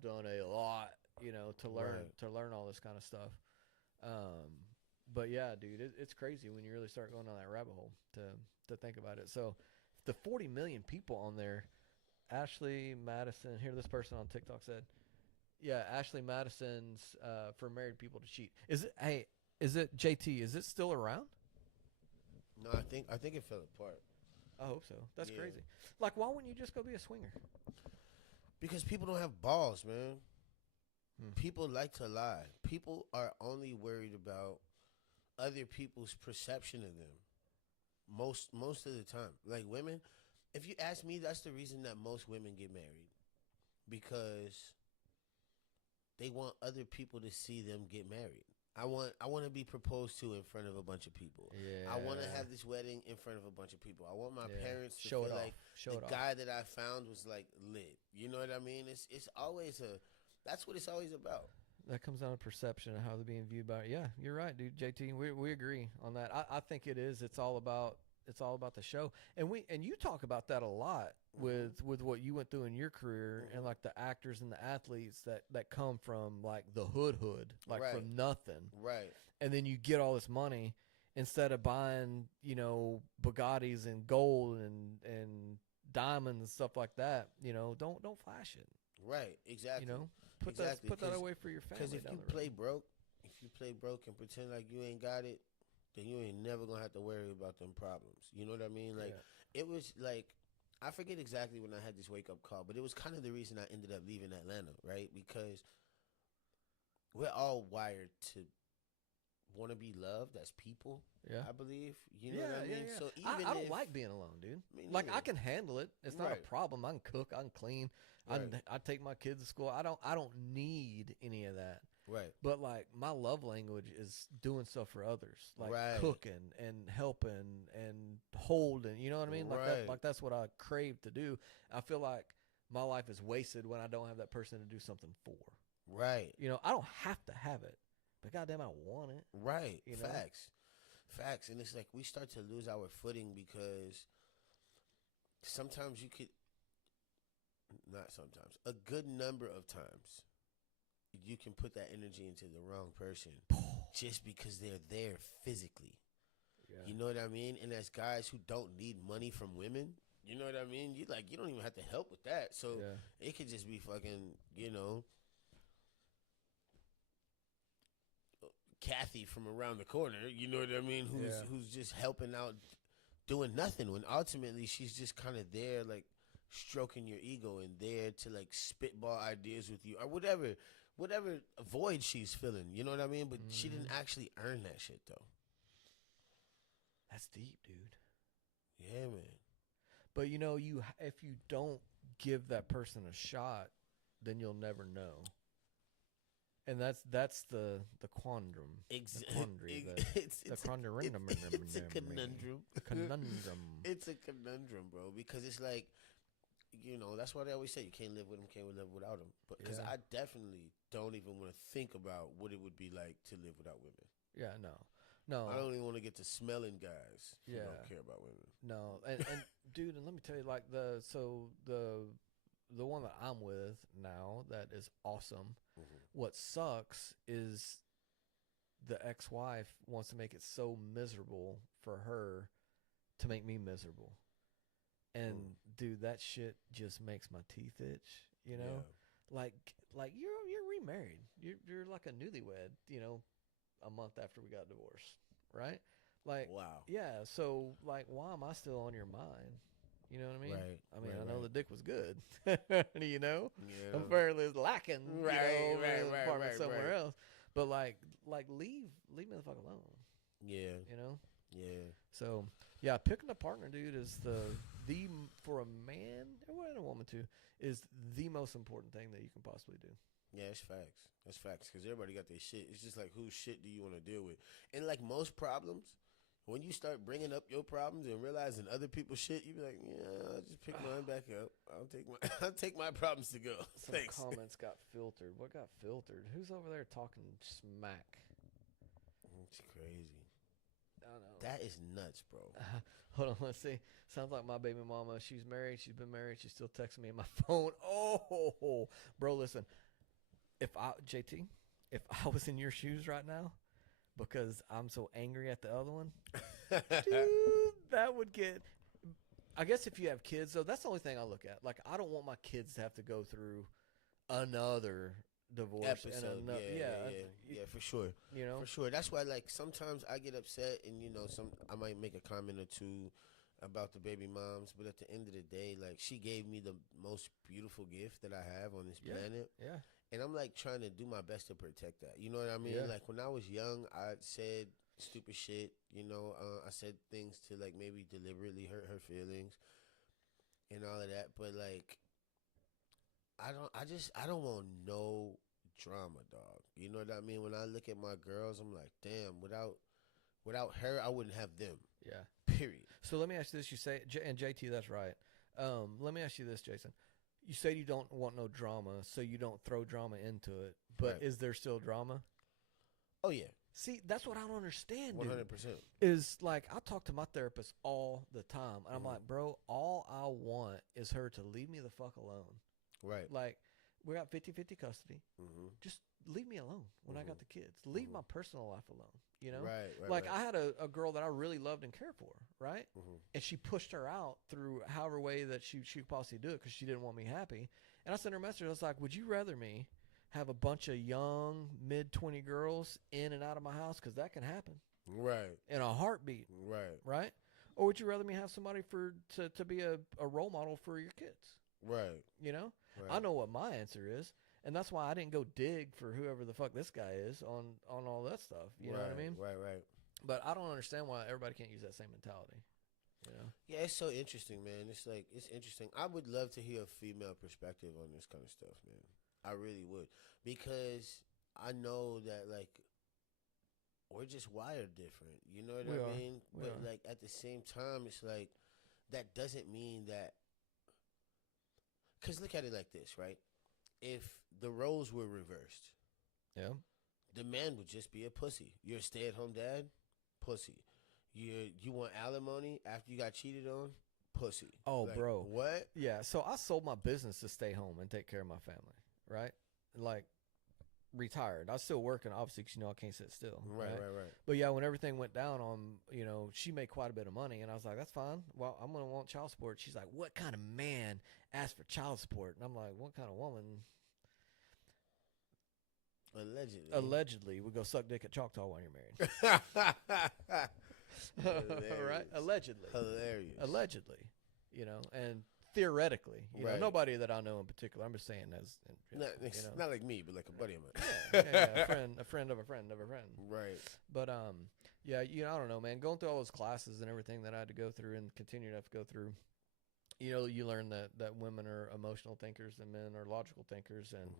done a lot, to learn all this kind of stuff. But yeah, dude, it's crazy when you really start going down that rabbit hole to think about it. So the 40 million people on there, Ashley Madison, here this person on TikTok said, yeah, Ashley Madison's for married people to cheat. Is it JT? Is it still around? No, I think it fell apart. I hope so. That's Yeah. crazy. Like, why wouldn't you just go be a swinger? Because people don't have balls, man. Hmm. People like to lie. People are only worried about other people's perception of them. Most of the time. Like women, if you ask me, that's the reason that most women get married. Because they want other people to see them get married. I want to be proposed to in front of a bunch of people. Yeah. I want to have this wedding in front of a bunch of people. I want my Yeah. parents to Show feel it like off. Show the it off. guy that I found was like lit. You know what I mean? It's always that's what it's always about. That comes down to perception and how they're being viewed by it. Yeah, you're right, dude. JT, we agree on that. I think it is. It's all about the show, and you talk about that a lot with what you went through in your career, and like the actors and the athletes that come from like the hood, like Right. from nothing, Right. and then you get all this money instead of buying Bugattis and gold and diamonds and stuff like that. Don't flash it. Right. Exactly. Put Exactly, that 'cause- away for your family. Because if down you the road. play broke and pretend like you ain't got it, then you ain't never gonna have to worry about them problems. You know what I mean? Like Yeah. it was like I forget exactly when I had this wake up call, but it was kind of the reason I ended up leaving Atlanta, right? Because we're all wired to want to be loved as people. Yeah. I believe. You know what I mean? So I even don't if, like being alone, dude. Me Like I neither. can handle it. It's not Right. a problem. I can cook. I can clean. Right. I take my kids to school. I don't need any of that. right. But like my love language is doing stuff for others, like Right. cooking and helping and holding. You know what I mean? Like Right. that's what I crave to do. I feel like my life is wasted when I don't have that person to do something for. Right. I don't have to have it, but goddamn, I want it. Right. You know? Facts. And it's like we start to lose our footing because sometimes you could, not sometimes, a good number of times, you can put that energy into the wrong person just because they're there physically. Yeah. You know what I mean? And as guys who don't need money from women, you know what I mean? You don't even have to help with that. So Yeah. it could just be fucking, Kathy from around the corner, you know what I mean, who's just helping out doing nothing when ultimately she's just kind of there like stroking your ego and there to like spitball ideas with you or whatever void she's feeling, you know what I mean? But she didn't actually earn that shit though. That's deep, dude. Yeah, man. But if you don't give that person a shot, then you'll never know. And that's the quandrum. The quandary. The quandrum. It's a conundrum. Conundrum. It's a conundrum, bro, because it's like, that's why they always say you can't live with them, can't live without them. Because Yeah. I definitely don't even want to think about what it would be like to live without women. Yeah, no. I don't even want to get to smelling guys who Yeah. don't care about women. No, and dude, and let me tell you, like the one that I'm with now that is awesome. Mhm. What sucks is the ex-wife wants to make it so miserable for her to make me miserable, and dude, that shit just makes my teeth itch. Like you're remarried. You're like a newlywed. A month after we got divorced, right? Like, Wow. yeah. So, like, why am I still on your mind? You know what I mean? Right. I mean, right, I know right. the dick was good. Yeah. Apparently it's lacking. Right, Apartment somewhere right. else. But like leave me the fuck alone. Yeah. Yeah. So yeah, picking a partner, dude, is the for a man and a woman too is the most important thing that you can possibly do. Yeah, it's facts. That's facts. Because everybody got their shit. It's just like, whose shit do you want to deal with? And like most problems, when you start bringing up your problems and realizing other people's shit, you be like, yeah, I'll just pick mine back up. I'll take my problems to go. Some Thanks. comments got filtered. What got filtered? Who's over there talking smack? It's crazy. I don't know. That is nuts, bro. Hold on, let's see. Sounds like my baby mama. She's married. She's been married. She's still texting me on my phone. Oh, bro, listen. If I was in your shoes right now, because I'm so angry at the other one, dude, that would get. I guess if you have kids, though, that's the only thing I look at. Like, I don't want my kids to have to go through another divorce Episode. and another, Yeah, for sure. For sure. That's why, like, sometimes I get upset and, I might make a comment or two about the baby moms, but at the end of the day, like, she gave me the most beautiful gift that I have on this planet. Yeah. And I'm, like, trying to do my best to protect that. You know what I mean? Yeah. Like, when I was young, I said stupid shit. I said things to, like, maybe deliberately hurt her feelings and all of that. But, like, I don't want no drama, dog. You know what I mean? When I look at my girls, I'm like, damn, without her, I wouldn't have them. Yeah. Period. So let me ask you this. You say, and JT, that's right. Let me ask you this, Jason. You say you don't want no drama, so you don't throw drama into it. But Right. is there still drama? Oh, yeah. See, that's what I don't understand, dude. 100%. Is like, I talk to my therapist all the time. And I'm Mhm. like, bro, all I want is her to leave me the fuck alone. Right. Like, we got 50-50 custody. Mm-hmm. Just leave me alone when I got the kids. Leave my personal life alone, Right. Like, right. I had a girl that I really loved and cared for, right? Mhm. And she pushed her out through however way that she could possibly do it because she didn't want me happy. And I sent her a message. I was like, would you rather me have a bunch of young, mid-20 girls in and out of my house? Because that can happen Right. in a heartbeat, Right. right? Or would you rather me have somebody to be a role model for your kids? Right. Right. Right. I know what my answer is. And that's why I didn't go dig for whoever the fuck this guy is on all that stuff. You know what I mean? Right. But I don't understand why everybody can't use that same mentality. Yeah, it's so interesting, man. It's interesting. I would love to hear a female perspective on this kind of stuff, man. I really would. Because I know that, like, we're just wired different. You know what We I are. mean? We But, are. like, at the same time, it's like, that doesn't mean that. Because look at it like this, right? If the roles were reversed, Yeah. the man would just be a pussy. You're a stay-at-home dad, pussy. You want alimony after you got cheated on, pussy. Oh, Like, bro. what? Yeah. So I sold my business to stay home and take care of my family, right? Like, retired. I was still working, obviously, because, I can't sit still. Right. But yeah, when everything went down on, she made quite a bit of money, and I was like, that's fine. Well, I'm going to want child support. She's like, what kind of man asked for child support? And I'm like, what kind of woman allegedly would go suck dick at Choctaw when you're married? Right? Allegedly. Hilarious. Allegedly. And theoretically. Right. Nobody that I know in particular. I'm just saying as Not like me, but like a buddy of mine. yeah, a friend of a friend of a friend. Right. But yeah, I don't know, man. Going through all those classes and everything that I had to go through and continue to have to go through, you learn that women are emotional thinkers and men are logical thinkers, and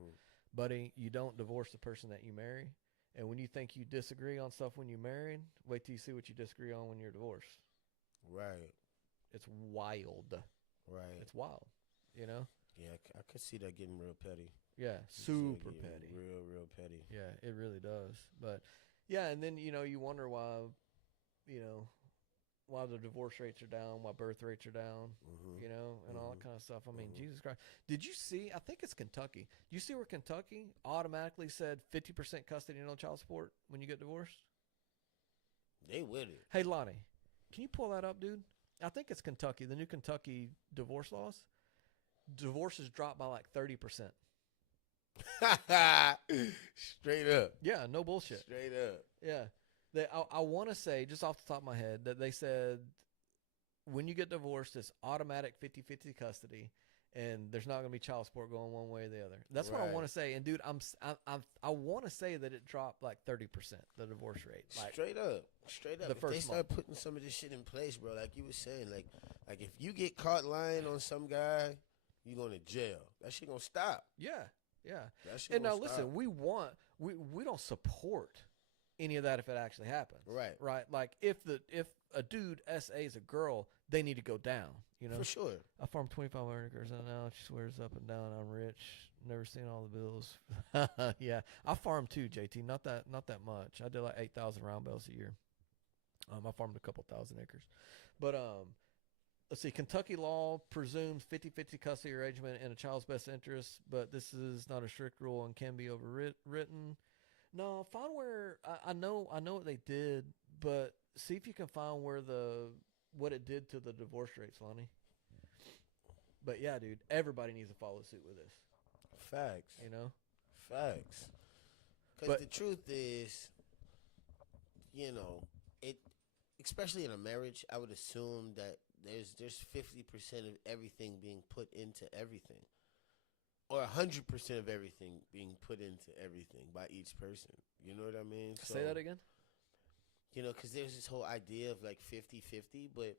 buddy, you don't divorce the person that you marry. And when you think you disagree on stuff when you're married, wait till you see what you disagree on when you're divorced. Right. It's wild. Right. It's wild, you know? Yeah, I could see that getting real petty. Yeah, I could see that super getting petty. Real petty. Yeah, it really does. But, yeah, and then, you know, you wonder why, you know, why the divorce rates are down, why birth rates are down, you know, and all that kind of stuff. I mean, Jesus Christ. Did you see, I think it's Kentucky. Do you see where Kentucky automatically said 50% custody and no child support when you get divorced? They with it. Hey, Lonnie, can you pull that up, dude? I think it's Kentucky, the new Kentucky divorce laws. Divorces dropped by like 30%. Straight up. Yeah, no bullshit. Straight up. Yeah. I want to say, just off the top of my head, that they said when you get divorced, it's automatic 50-50 custody, and there's not going to be child support going one way or the other. That's what I Right. want to say. And, dude, I want to say that it dropped like 30%, the divorce rate. Like, Straight up. Straight up. the If first they start putting some of this shit in place, bro, like you were saying, like if you get caught lying on some guy, you going to jail. That shit going to stop. yeah, yeah. That shit And now, gonna listen, stop. we don't support any of that if it actually happens. Right. Right. Like if a dude SA's a girl, they need to go down. You know. For sure. I farm 2,500 acres and now she swears up and down I'm rich. Never seen all the bills. Yeah, I farm too, JT. Not that much. I did like 8,000 round bales a year. I farmed a couple thousand acres, but let's see. Kentucky law presumes 50-50 custody arrangement in a child's best interest, but this is not a strict rule and can be overwritten. No, find where I know what they did, but see if you can find where what it did to the divorce rates, Lonnie. But yeah, dude, everybody needs to follow suit with this. Facts. You know? Facts. Because But- the truth is, you know, it, especially in a marriage, I would assume that there's 50% of everything being put into everything, or 100% of everything being put into everything by each person. You know what I mean? Say that again. You know, because there's this whole idea of like 50-50, but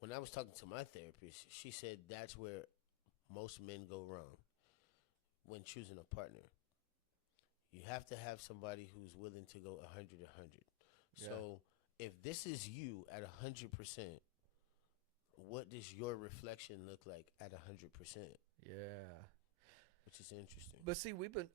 when I was talking to my therapist, she said that's where most men go wrong when choosing a partner. You have to have somebody who's willing to go 100-100. Yeah. So if this is you at 100%, what does your reflection look like at 100%? Yeah. Which is interesting. But see, we've been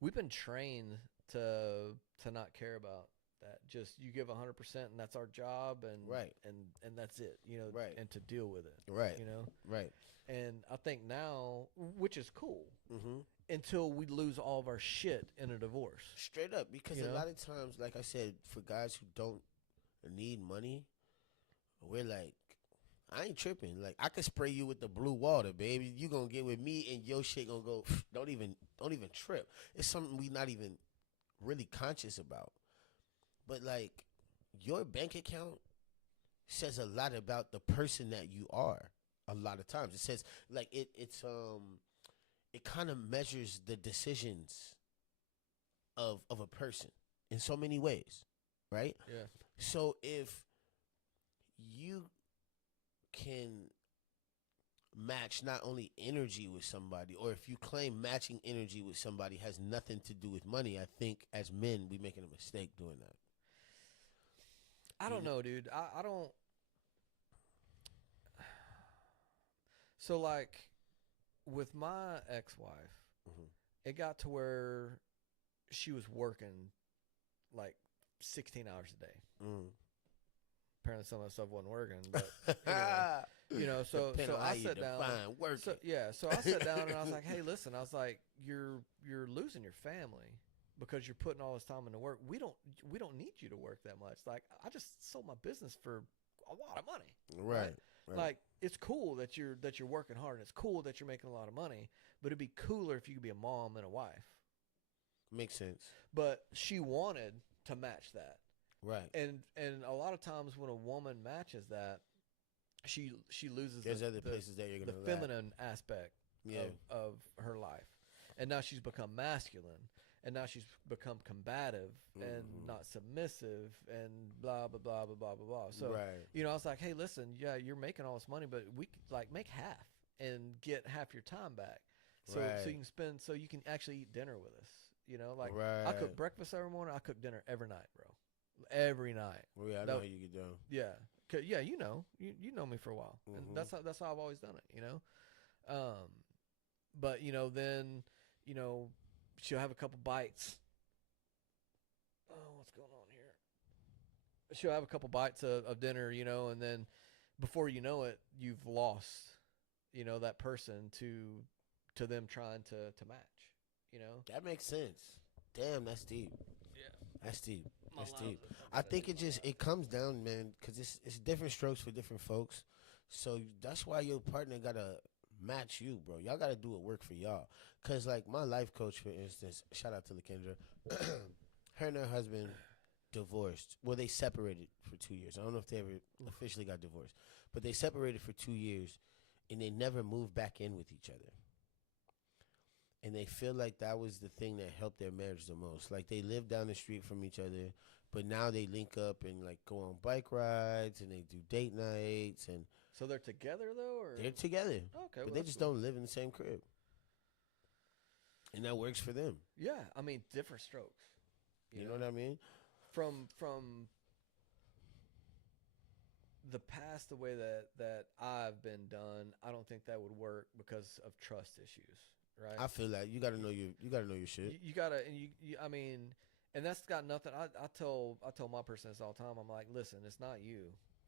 we've been trained to not care about that. Just you give 100% and that's our job, and Right. and that's it, you know, Right. and to deal with it. Right. You know? Right. And I think now, which is cool, Mm-hmm. until we lose all of our shit in a divorce. Straight up, because You a know? lot of times, like I said, for guys who don't need money, we're like, I ain't tripping. Like, I could spray you with the blue water, baby. You gonna get with me, and your shit gonna go. Don't even trip. It's something we not even really conscious about. But like, your bank account says a lot about the person that you are. A lot of times, it says like it kind of measures the decisions of a person in so many ways, right? Yeah. So if you can match not only energy with somebody, or if you claim matching energy with somebody has nothing to do with money, I think as men we making a mistake doing that. I don't know, dude. I don't. So, like, with my ex-wife, Mhm. it got to where she was working like 16 hours a day. Mm. Apparently, some of that stuff wasn't working, but anyway, you know. So Depending on how I you sat down. define working. So yeah, so I sat down and I was like, "Hey, listen," I was like, "You're losing your family because you're putting all this time into work. We don't need you to work that much. Like, I just sold my business for a lot of money. Right. Like, it's cool that you're working hard, and it's cool that you're making a lot of money, but it'd be cooler if you could be a mom and a wife." Makes sense. But she wanted to match that. Right. And a lot of times when a woman matches that, she loses There's the, other the, places that you're the gonna lack. feminine aspect Yeah. of her life. And now she's become masculine, and now she's become combative and Mhm. not submissive and blah blah blah blah blah blah blah. So Right. you know, I was like, hey, listen, yeah, you're making all this money, but we could, like, make half and get half your time back. So Right. so you can actually eat dinner with us. You know, like Right. I cook breakfast every morning. I cook dinner every night, bro. Every night. Well, yeah, I No. know how you get down. Yeah. Yeah, you know me for a while, and Mhm. that's how I've always done it. But then she'll have a couple bites. Oh, what's going on here? She'll have a couple bites of dinner, and then before you know it, you've lost, that person to them trying to match. That makes sense. Damn, that's deep. Yeah. That's deep. My That's life deep. is I think it comes down, man, because it's different strokes for different folks. So that's why your partner gotta match you, bro. Y'all gotta do what work for y'all. Cause like my life coach, for instance, shout out to Lakendra, her and her husband divorced. Well, they separated for 2 years. I don't know if they ever officially got divorced, but they separated for 2 years, and they never moved back in with each other. And they feel like that was the thing that helped their marriage the most. Like they live down the street from each other, but now they link up and like go on bike rides and they do date nights and So they're together though, or they're together. okay, But well, they that's just cool. don't live in the same crib. And that works for them. Yeah, I mean different strokes. You know what I mean? From the past, the way that I've been done, I don't think that would work because of trust issues, right? I feel like you gotta know your shit. You gotta, and I mean, and that's got nothing. I tell my person this all the time. I'm like, listen, it's not you.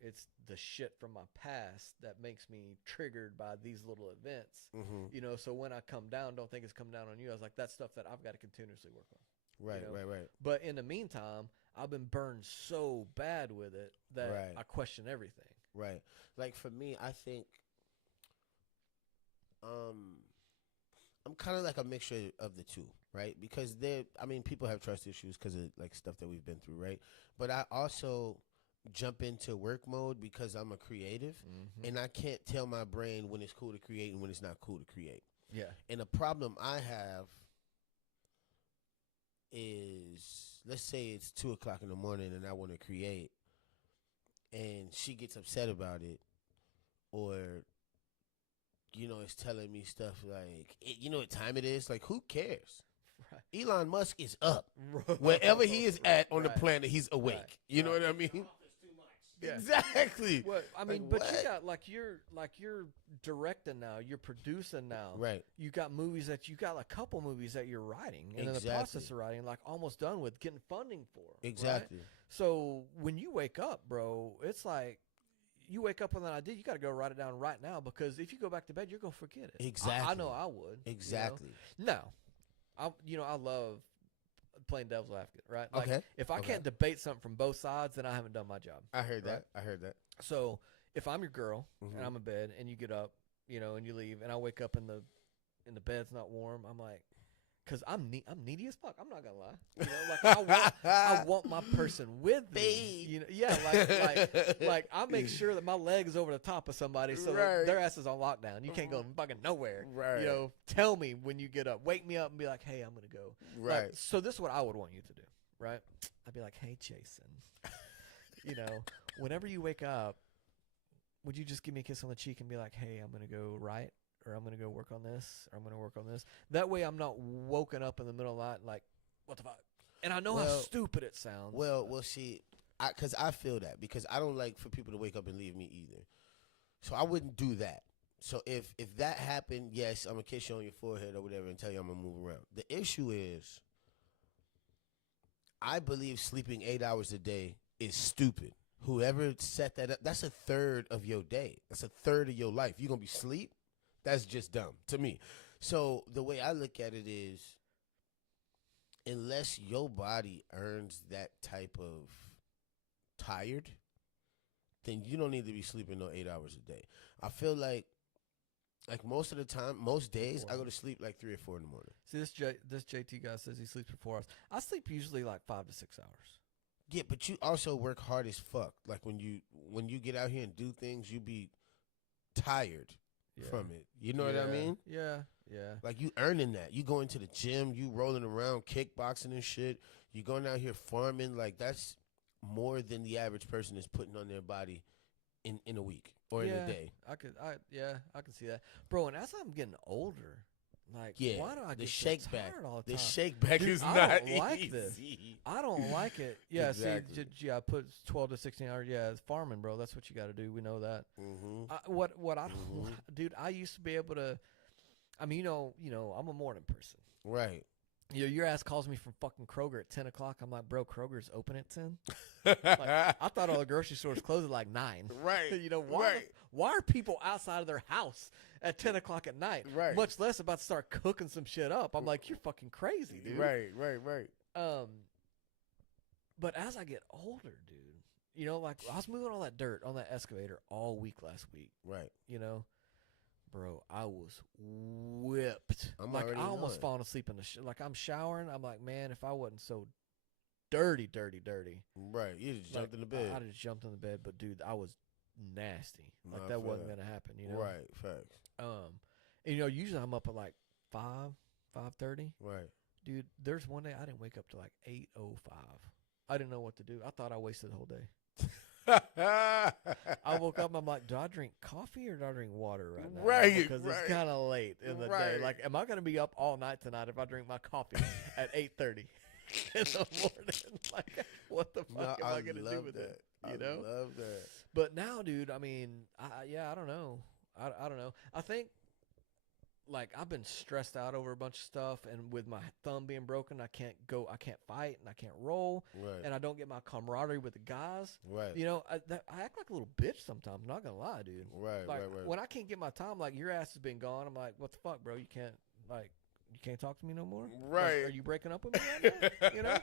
It's the shit from my past that makes me triggered by these little events. Mm-hmm. So when I come down, don't think it's come down on you. I was like, that's stuff that I've got to continuously work on. Right, know? right. But in the meantime, I've been burned so bad with it that Right. I question everything. Right. Like for me, I think I'm kind of like a mixture of the two, right? Because people have trust issues because of like stuff that we've been through, right? But I also jump into work mode because I'm a creative, and I can't tell my brain when it's cool to create and when it's not cool to create. Yeah. And the problem I have is, let's say it's 2:00 in the morning and I want to create, and she gets upset about it, or is telling me stuff like, you know what time it is? Like, who cares? Right. Elon Musk is up. Wherever he is at on the planet, he's awake. Right. You know what I mean? Yeah. Exactly. Well, I mean, Like, but you what? got you're directing now, you're producing now. Right. You got a couple movies that you're writing and in the process of writing, like almost done with, getting funding for. right? Exactly. So when you wake up, bro, it's like you wake up with an idea, you got to go write it down right now, because if you go back to bed, you're gonna forget it. Exactly. I know I would. Exactly. Now, I love playing devil's advocate, right? Like, Okay. if I Okay. can't debate something from both sides, then I haven't done my job. I heard Right. that. I heard that. So if I'm your girl Mhm. and I'm in bed and you get up, and you leave, and I wake up and the bed's not warm, I'm like, because I'm needy as fuck. I'm not gonna lie. Like I want my person with me. Babe. Like I make sure that my leg is over the top of somebody, so that Right. their ass is on lockdown. You can't go fucking nowhere. Right. Tell me when you get up. Wake me up and be like, hey, I'm gonna go. Right. Like, so this is what I would want you to do, right? I'd be like, hey, Jason, whenever you wake up, would you just give me a kiss on the cheek and be like, hey, I'm gonna go write, or I'm gonna go work on this, or I'm gonna work on this. That way I'm not woken up in the middle of the night like, what the fuck? And I know how Well- stupid it sounds. Well, see, because I feel that, because I don't like for people to wake up and leave me either. So I wouldn't do that. So if that happened, yes, I'm gonna kiss you on your forehead or whatever and tell you I'm gonna move around. The issue is, I believe sleeping 8 hours a day is stupid. Whoever set that up, that's a third of your day. That's a third of your life. You're gonna be sleep? That's just dumb to me. So the way I look at it is, unless your body earns that type of tired, then you don't need to be sleeping no 8 hours a day. I feel like most of the time, most days, I go to sleep like 3 or 4 in the morning. See, this JT guy says he sleeps for 4 hours. I sleep usually like 5 to 6 hours. Yeah, but you also work hard as fuck. Like when you get out here and do things, you be tired from it. You know what I mean? Yeah. Like you earning that. You going to the gym, you rolling around, kickboxing and shit. You going out here farming. Like that's more than the average person is putting on their body in a week or in a day. I can see that, bro. And as I'm getting older, Like, Yeah, why do I the get shake so back. tired all the The time? shake back Dude, is I not don't like this. easy. I don't like it. Yeah, Exactly. see, I put 12 to 16 hours. Yeah, it's farming, bro. That's what you got to do. We know that. Mm-hmm. What I don't, dude, I used to be able to. I mean, I'm a morning person. Right. Your ass calls me from fucking Kroger at 10 o'clock. I'm like, bro, Kroger's open at 10. Like, I thought all the grocery stores closed at like 9. Right. Why are people outside of their house at 10 o'clock at night? Right. Much less about to start cooking some shit up. I'm like, you're fucking crazy, dude. Right. But as I get older, dude, like I was moving all that dirt on that excavator all week last week. Right. Bro, I was whipped. I'm like already I almost knowing. falling asleep in the like I'm showering. I'm like, man, if I wasn't so dirty. Right. You just jumped in the bed. I just jumped in the bed, but dude, I was nasty. Like Nah, I that feel wasn't that. gonna happen, Right. Facts. And, usually I'm up at like 5:30. Right. Dude, there's one day I didn't wake up till like 8:05. I didn't know what to do. I thought I wasted the whole day. I woke up and I'm like, do I drink coffee or do I drink water right now? Right, Because right. it's kind of late in the day. Right. Like, am I going to be up all night tonight if I drink my coffee at 8:30 in the morning? Like, what the fuck am I going to do with it? I love that. But now, dude, I mean, I don't know. I don't know. I think, like, I've been stressed out over a bunch of stuff, and with my thumb being broken, I can't fight, and I can't roll, Right. and I don't get my camaraderie with the guys. Right. I act like a little bitch sometimes. Not gonna lie, dude. Right. Like, Right. when I can't get my time, like, your ass has been gone. I'm like, what the fuck, bro? You can't talk to me no more. Like, Right. are you breaking up with me right now?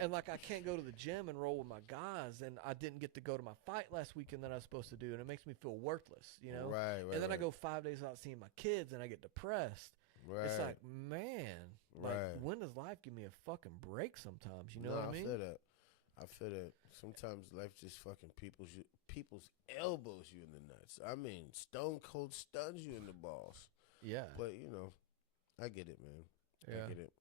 And like, I can't go to the gym and roll with my guys, and I didn't get to go to my fight last weekend that I was supposed to do, and it makes me feel worthless, Right. And then I go 5 days without seeing my kids, and I get depressed. Right. It's like, man, like, Right. when does life give me a fucking break sometimes? You know No, what I mean? I feel that. Sometimes life just fucking people's elbows you in the nuts. I mean, stone cold stuns you in the balls. Yeah. But I get it, man. Yeah. I get it.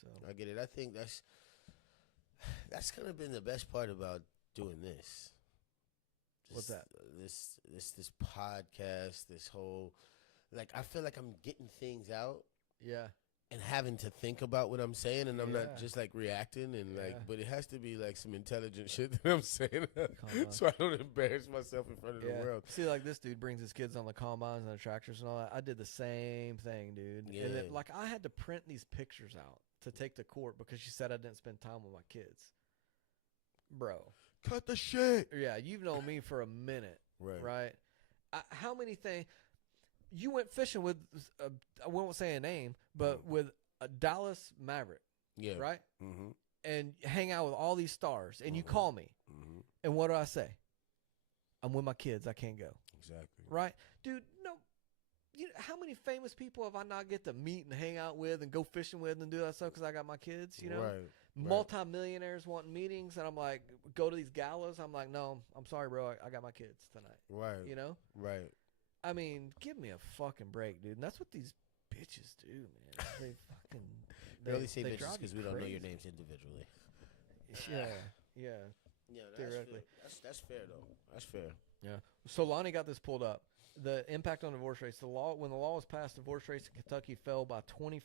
So, I get it. I think that's kind of been the best part about doing this. What's that? This podcast, this whole, like, I feel like I'm getting things out yeah. and having to think about what I'm saying, and I'm not Yeah. just like reacting and Yeah. but it has to be like some intelligent shit that I'm saying, on. so I don't embarrass myself in front of the world. See, like this dude brings his kids on the combines and the tractors and all that. I did the same thing, dude. Yeah. And like, I had to print these pictures out to take to court because she said I didn't spend time with my kids. Bro. Cut the shit. Yeah, you've known me for a minute, Right. right? How many things you went fishing with? I won't say a name, but with a Dallas Maverick, Yeah. right? Mm-hmm. And hang out with all these stars, and you call me, Mm-hmm. and what do I say? I'm with my kids. I can't go. Exactly. Right, dude. No, how many famous people have I not get to meet and hang out with and go fishing with and do that stuff because I got my kids? Right. Multi-millionaires wanting meetings, and I'm like, go to these galas. I'm like, no, I'm sorry, bro. I got my kids tonight. Right. Right. I mean, give me a fucking break, dude. And that's what these bitches do, man. They fucking. We only say bitches drive you because we don't know your crazy. names individually. Yeah. Yeah, Theoretically. that's fair though. That's fair. Yeah. So Lonnie got this pulled up. The impact on divorce rates. When the law was passed, divorce rates in Kentucky fell by 25%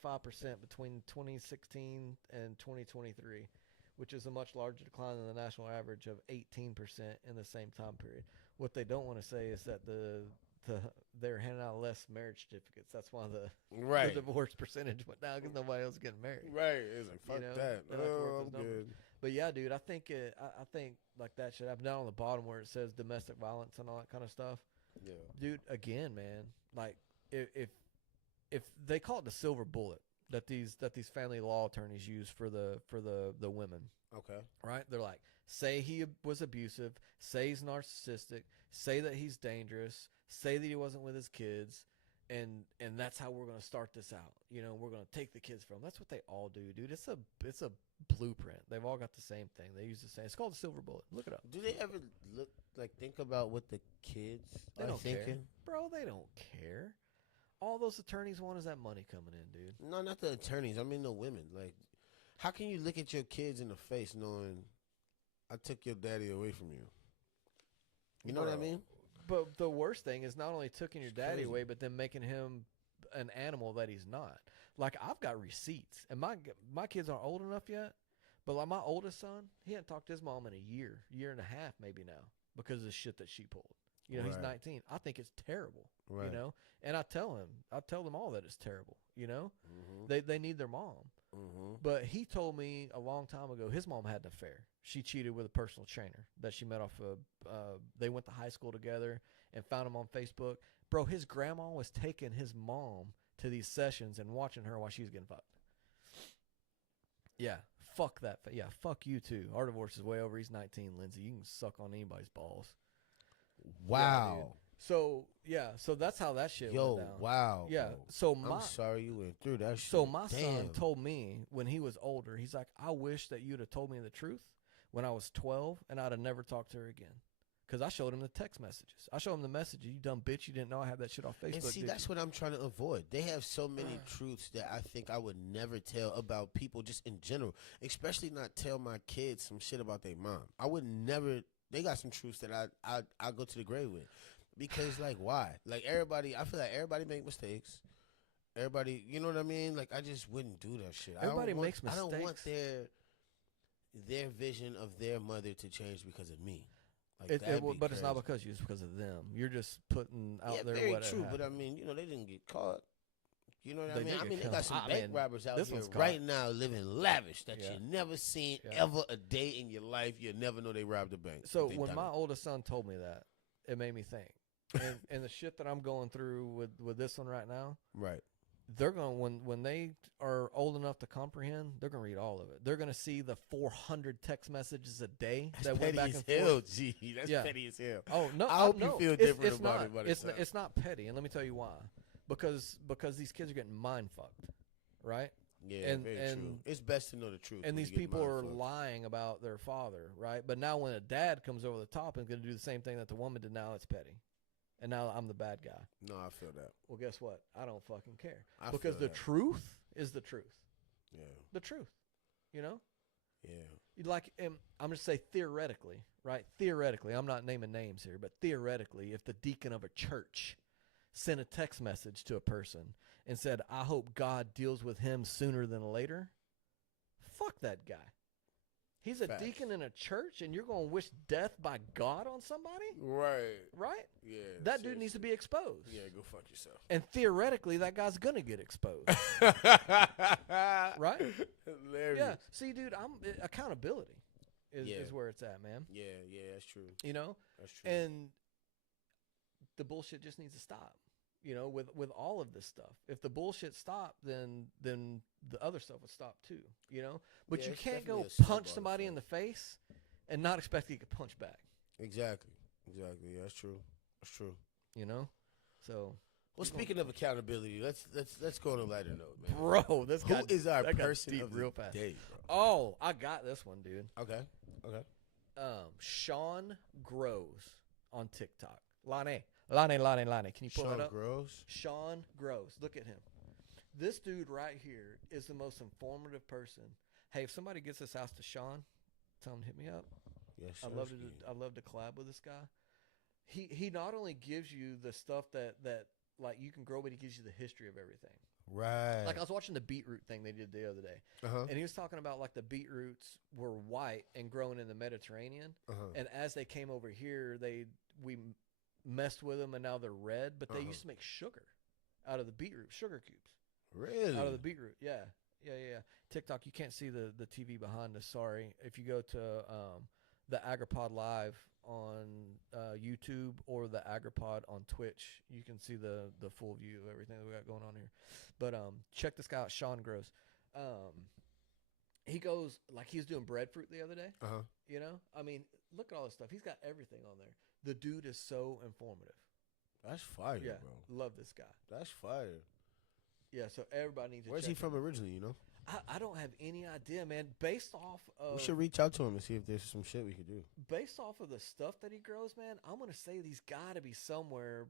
between 2016 and 2023, which is a much larger decline than the national average of 18% in the same time period. What they don't want to say is that they're handing out less marriage certificates. That's why the divorce percentage went down because nobody else is getting married. Right. It's like fuck that. they like to work Oh, those I'm numbers. good. But yeah, dude, I think like that should happen. Down on the bottom where it says domestic violence and all that kind of stuff. Yeah. Dude, again, man, like if they call it the silver bullet that these family law attorneys use for the women, Okay. right? They're like, say he was abusive, say he's narcissistic, say that he's dangerous, say that he wasn't with his kids, and that's how we're gonna start this out. We're gonna take the kids from him. That's what they all do, dude. It's a blueprint. They've all got the same thing. They use the same. It's called the silver bullet. Look it up. Do they ever think about what the kids They are don't thinking? care, bro. They don't care. All those attorneys want is that money coming in, dude. No, not the attorneys. I mean the women. Like, how can you look at your kids in the face knowing I took your daddy away from you? You know what I Bro. mean? But the worst thing is not only taking your daddy crazy. away, but then making him an animal that he's not. Like I've got receipts, and my kids aren't old enough yet. But like my oldest son, he hadn't talked to his mom in a year and a half, maybe now, because of the shit that she pulled. You know, he's Right. 19. I think it's terrible. Right. You know, and I tell them all that it's terrible. You know, Mm-hmm. they need their mom. Mm-hmm. But he told me a long time ago his mom had an affair. She cheated with a personal trainer that she met off of. They went to high school together and found him on Facebook. Bro, his grandma was taking his mom to these sessions and watching her while she was getting fucked. Yeah, fuck that. Yeah, fuck you too. Our divorce is way over. He's 19, Lindsay. You can suck on anybody's balls. Wow. So that's how that shit Yo, went down. wow. Yeah. bro. So my I'm sorry you went through that shit. So my son Damn. told me when he was older, he's like, I wish that you'd have told me the truth when I was 12 and I'd have never talked to her again. Because I showed him the text messages. I showed him the messages. You dumb bitch, you didn't know I had that shit off Facebook. And see, did that's you? what I'm trying to avoid. They have so many truths that I think I would never tell about people just in general, especially not tell my kids some shit about their mom. I would never. They got some truths that I go to the grave with. Because, like, why? Like, everybody, I feel like everybody make mistakes. Everybody, you know what I mean? Like, I just wouldn't do that shit. Everybody I don't want, makes I don't want mistakes. their vision of their mother to change because of me. Like, that'd be But it's not crazy. because you. It's because of them. You're just putting out Yeah, there very what true. happened. But I mean, you know, they didn't get caught. You know what They I mean? did I get mean, they caught. got some I bank mean, robbers out this here one's caught. right now living lavish that Yeah. you never seen Yeah. ever a day in your life. You never know they robbed a bank. So They when done my it. oldest son told me that, it made me think. And the shit that I'm going through with this one right now, right, they're going when they are old enough to comprehend, they're going to read all of it. They're going to see the 400 text messages a day that's that went petty back as and hell, forth. G. That's Yeah. petty as hell. Oh no! I hope you no, feel it's- different it's about not, it, but it's not petty, and let me tell you why. Because these kids are getting mind fucked, right? Yeah, and- very and- true. It's best to know the truth. And when these you get people are mindfucked. lying about their father, right? But now when a dad comes over the top and is going to do the same thing that the woman did, now it's petty, and now I'm the bad guy. No, I feel that. Well, guess what? I don't fucking care I because feel the that. truth is the truth. Yeah, The truth, you know. yeah. Like, I'm going to say theoretically, right? Theoretically, I'm not naming names here, but theoretically, if the deacon of a church sent a text message to a person and said, I hope God deals with him sooner than later, fuck that guy. He's a Facts. deacon in a church, and you're going to wish death by God on somebody? Right. Right? Yeah. That dude needs to be exposed. Yeah, go fuck yourself. And theoretically, that guy's going to get exposed. Right? Hilarious. Yeah. See, dude, accountability is Yeah. where it's at, man. Yeah, that's true. You know? That's true. And the bullshit just needs to stop. You know, with all of this stuff. If the bullshit stopped, then the other stuff would stop too. You know, but Yeah, you it's can't go definitely a punch snowball somebody in the effect. face and not expect to get punched back. Exactly. Yeah, that's true. That's true. You know, so Well, speaking of accountability, let's go on a lighter note, man. bro, this Who guy is our that got person deep of real the fast. day, Oh, I got this one, dude. bro? Okay. Sean Grows on TikTok. Lonnie, can you pull Sean that up? Gross. Sean Gross. Look at him. This dude right here is the most informative person. Hey, if somebody gets this house to Sean, tell him to hit me up. Yes, I'd love to collab with this guy. He not only gives you the stuff that like you can grow, but he gives you the history of everything. Right. Like I was watching the beetroot thing they did the other day, Uh-huh. and he was talking about like the beetroots were white and grown in the Mediterranean, Uh-huh. and as they came over here, we messed with them, and now they're red. But they Uh-huh. used to make sugar out of the beetroot, sugar cubes. Really? Out of the beetroot, yeah. TikTok, you can't see the TV behind us. Sorry. If you go to the Agripod Live on YouTube or the Agripod on Twitch, you can see the full view of everything that we got going on here. But check this guy out, Sean Gross. He goes like he was doing breadfruit the other day. Uh-huh. You know, I mean, look at all this stuff. He's got everything on there. The dude is so informative. That's fire, Yeah, bro. love this guy. That's fire. Yeah, so everybody needs to. Where's check he him from originally, you know? I don't have any idea, man. Based off of We should reach out to him and see if there's some shit we could do. based off of the stuff that he grows, man, I'm gonna say he's got to be somewhere,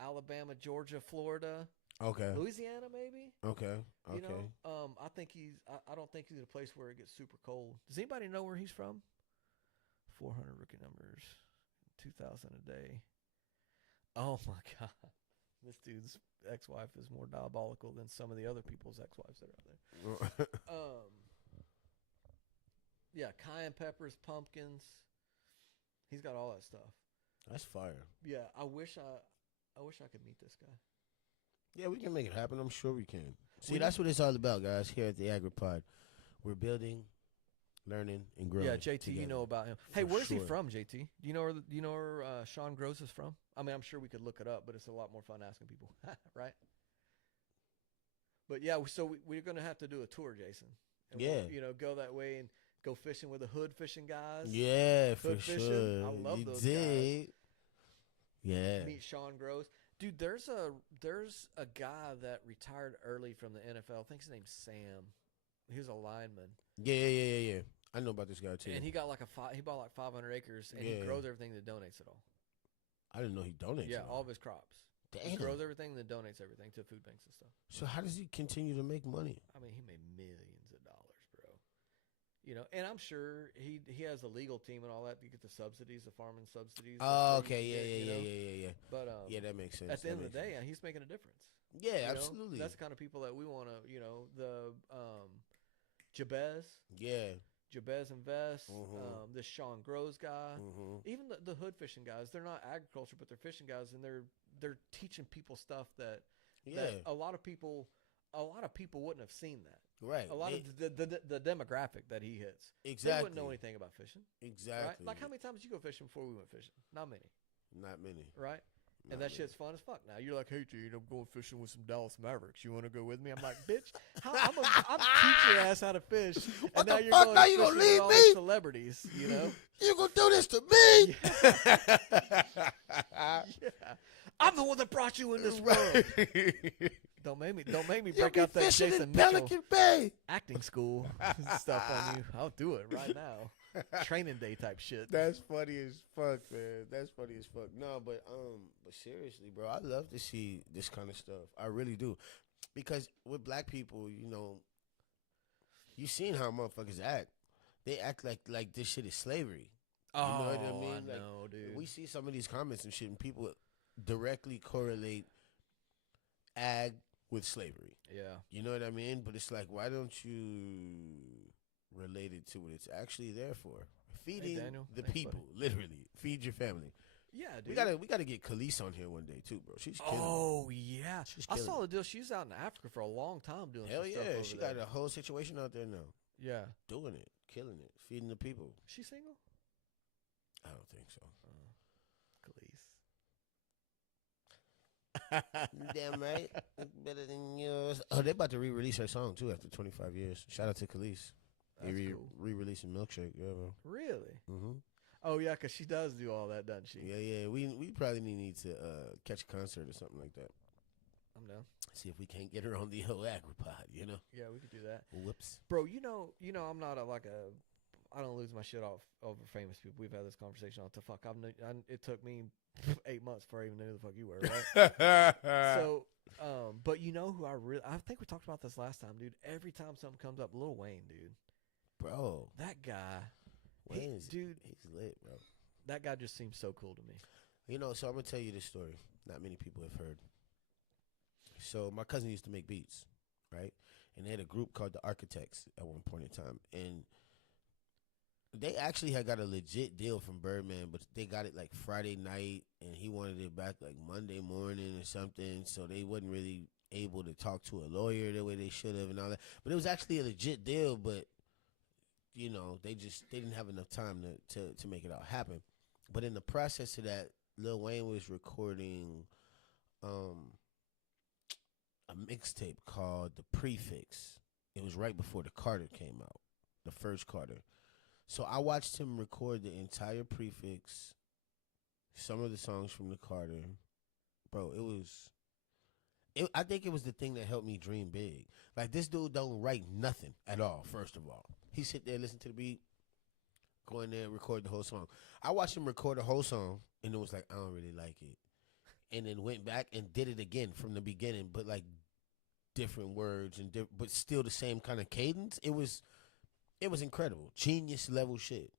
Alabama, Georgia, Florida, Okay. Louisiana, maybe. Okay. You know, I think I don't think he's in a place where it gets super cold. Does anybody know where he's from? 400 rookie numbers, 2,000 a day. Oh my god, this dude dude's ex-wife is more diabolical than some of the other people's ex-wives that are out there. Yeah, cayenne peppers, pumpkins. He's got all that stuff. That's fire. Yeah, I wish I could meet this guy. Yeah, we can make it happen. I'm sure we can. See, We- that's what it's all about, guys. Here at the AgriPod, we're building, learning, and growing. Yeah, JT, you together. know about him. Hey, For where's he sure. from, JT? Do you know where Sean Gross is from? I mean, I'm sure we could look it up, but it's a lot more fun asking people, right? But yeah, so we're gonna have to do a tour, Jason. And Yeah. we'll, go that way and go fishing with the hood fishing guys. Yeah, for Hood fishing. sure. I love you those did. Yeah. Meet Sean Gross. Dude, there's a guy that retired early from the NFL. I think his name's Sam. He was a lineman. Yeah. I know about this guy too. And he got he bought like 500 acres and he Yeah. grows everything that donates it all. I didn't know he donates. Yeah, it all of his crops. He Damn. grows everything and then donates everything to food banks and stuff. So how does he continue to make money? I mean, he made millions of dollars, bro. And I'm sure he has a legal team and all that to get the subsidies, the farming subsidies. Oh, that you okay. can get, Yeah. But Yeah, that makes sense. at the That end of the makes day, sense. he's making a difference. Yeah, You know? absolutely. That's the kind of people that we want to, the Jabez Invest, Mhm. this Sean Grows guy, Mhm. even the hood fishing guys. They're not agriculture, but they're fishing guys, and they're teaching people stuff that a lot of people wouldn't have seen that. Right. A lot of the demographic that he hits, Exactly. they wouldn't know anything about fishing. Exactly. Right? Like how many times did you go fishing before we went fishing? Not many, Not many. right? Not And that many. shit's fun as fuck. Now you're like, hey, dude, I'm going fishing with some Dallas Mavericks. You want to go with me? I'm like, bitch, I'm teach your ass how to fish. What And now the you're fuck? going Now you gonna fishing with leave all me? these celebrities, You gonna do this to me? Yeah. I'm the one that brought you in this world. Don't make me You'll break be out that fishing Jason in Mitchell Pelican Bay. acting school stuff on you. I'll do it right now. Training day type shit. That's funny as fuck, man. That's funny as fuck. No, but seriously, bro, I love to see this kind of stuff. I really do, because with black people, you seen how motherfuckers act. They act like this shit is slavery. Oh, You know what I mean? Like, know, dude. We see some of these comments and shit, and people directly correlate ag with slavery. Yeah. You know what I mean? But it's like, why don't you relate it to what it's actually there for? Feeding Daniel. the Thanks, people, literally. Feed your family. Yeah, dude. We gotta get Khalees on here one day too, bro. She's killing it. Oh yeah, She's I killing saw it. the deal. She's out in Africa for a long time doing. Hell some stuff yeah, over she there. got a whole situation out there now, Yeah, doing it, killing it, feeding the people. she single. I don't think so. Khalees. Damn right, it's better than yours. Oh, they about to re-release her song too after 25 years. Shout out to Khalees. They That's cool. re-releasing Milkshake. Yeah, bro. Really? Mm-hmm. Oh yeah, because she does do all that, doesn't she? Yeah. We probably need to catch a concert or something like that. I'm down. See if we can't get her on the whole AgriPod. Yeah, we could do that, Whoops. bro. I'm not I don't lose my shit off over famous people. We've had this conversation on the fuck. It took me 8 months before I even knew who the fuck you were, right? So, but who I think we talked about this last time, dude. Every time something comes up, Lil Wayne, dude. Bro, That guy, Wayne's dude. he's lit, bro. That guy just seems so cool to me. So I'm gonna tell you this story. Not many people have heard. So my cousin used to make beats, right? And they had a group called the Architects at one point in time, and they actually had got a legit deal from Birdman, but they got it like Friday night, and he wanted it back like Monday morning or something. So they wasn't really able to talk to a lawyer the way they should have and all that. But it was actually a legit deal, but they didn't have enough time to make it all happen. But in the process of that, Lil Wayne was recording a mixtape called The Prefix. It was right before the Carter came out, the first Carter. So I watched him record the entire Prefix, some of the songs from the Carter. Bro, I think it was the thing that helped me dream big. Like, this dude don't write nothing at all, first of all. He sit there, listen to the beat, go in there and record the whole song. I watched him record the whole song, and it was like, I don't really like it. And then went back and did it again from the beginning, but like different words but still the same kind of cadence. It was incredible, genius level shit.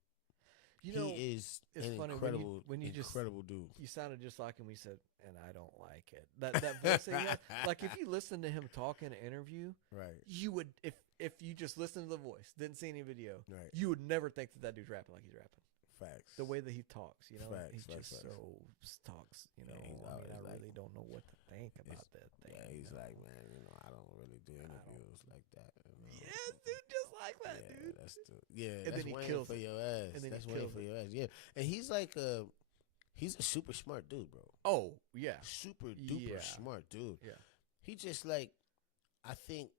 You know, he is it's an funny incredible, when you just incredible dude. you sounded just like him. We said, and I don't like it. That voice that he had, like if you listen to him talk in an interview, Right. you would if you just listened to the voice, didn't see any video, Right. you would never think that dude's rapping like he's rapping. Facts. The way that he talks, you know, Facts, he's facts, just facts. talks. You know, Yeah, he's I always like- really don't know what to think about that thing. Yeah, he's you know? like, man, I don't really do interviews like that. Yeah, dude, just like that, Yeah, dude. that's And that's then he Wayne kills for it. your ass. And then he That's Wayne kills for it. your ass. Yeah, and he's like he's a super smart dude, bro. Oh yeah, Super duper Yeah. smart dude. Yeah. He just like, I think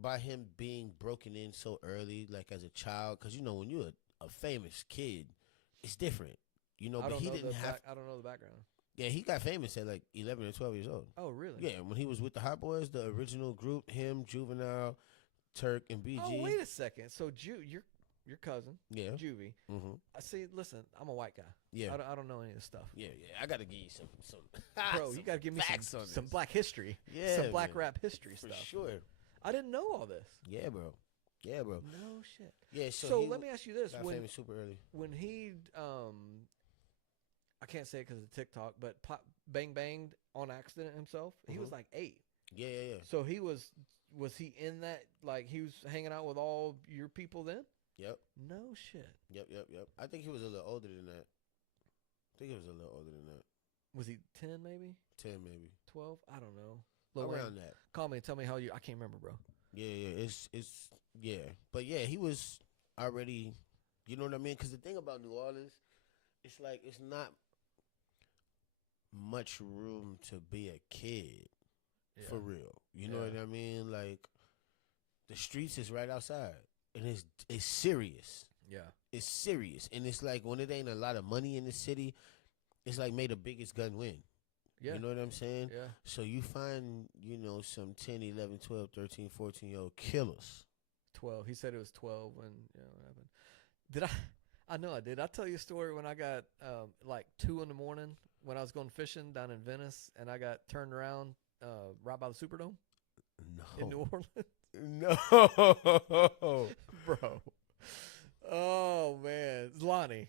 by him being broken in so early, like as a child, because you know when you're a famous kid, it's different. You know, I but don't he know didn't have. I don't know the background. Yeah, he got famous at like 11 or 12 years old. Oh really? Yeah, when he was with the Hot Boys, the original group, him, Juvenile, Turk, and BG. Oh wait a second. So your cousin, Yeah. Juvie. Mm-hmm. I see. Listen, I'm a white guy. Yeah. I don't know any of this stuff. Yeah. I gotta give you some Bro, some you gotta give me facts on some this. black history, Yeah, some black man. rap history For stuff. sure. I didn't know all this. Yeah, bro. Yeah, bro. No shit. Yeah. So he let me ask you this: got when famous super early. when he I can't say it because of TikTok, but bang banged on accident himself. He was Mhm. like 8. Yeah. So he was he in that, like he was hanging out with all your people then? Yep. No shit. Yep. I think he was a little older than that. Was he 10 maybe? 10 maybe. 12? I don't know. Lil Wayne, Around that. call me and tell me how you. I can't remember, bro. Yeah. It's yeah. But yeah, he was already. You know what I mean? Because the thing about New Orleans, it's like it's not much room to be a kid. For real. You know Yeah. what I mean? Like the streets is right outside. And it's serious. Yeah. It's serious. And it's like when it ain't a lot of money in the city, it's like may the biggest gun win. Yeah. You know what I'm saying? Yeah. So you find, some 10, 11, 12, 13, 14-year-old killers. 12. He said it was 12 when it happened. Did I know I did. I tell you a story when I got like 2 in the morning when I was going fishing down in Venice and I got turned around right by the Superdome in New Orleans. No. Bro. Oh man. Lonnie,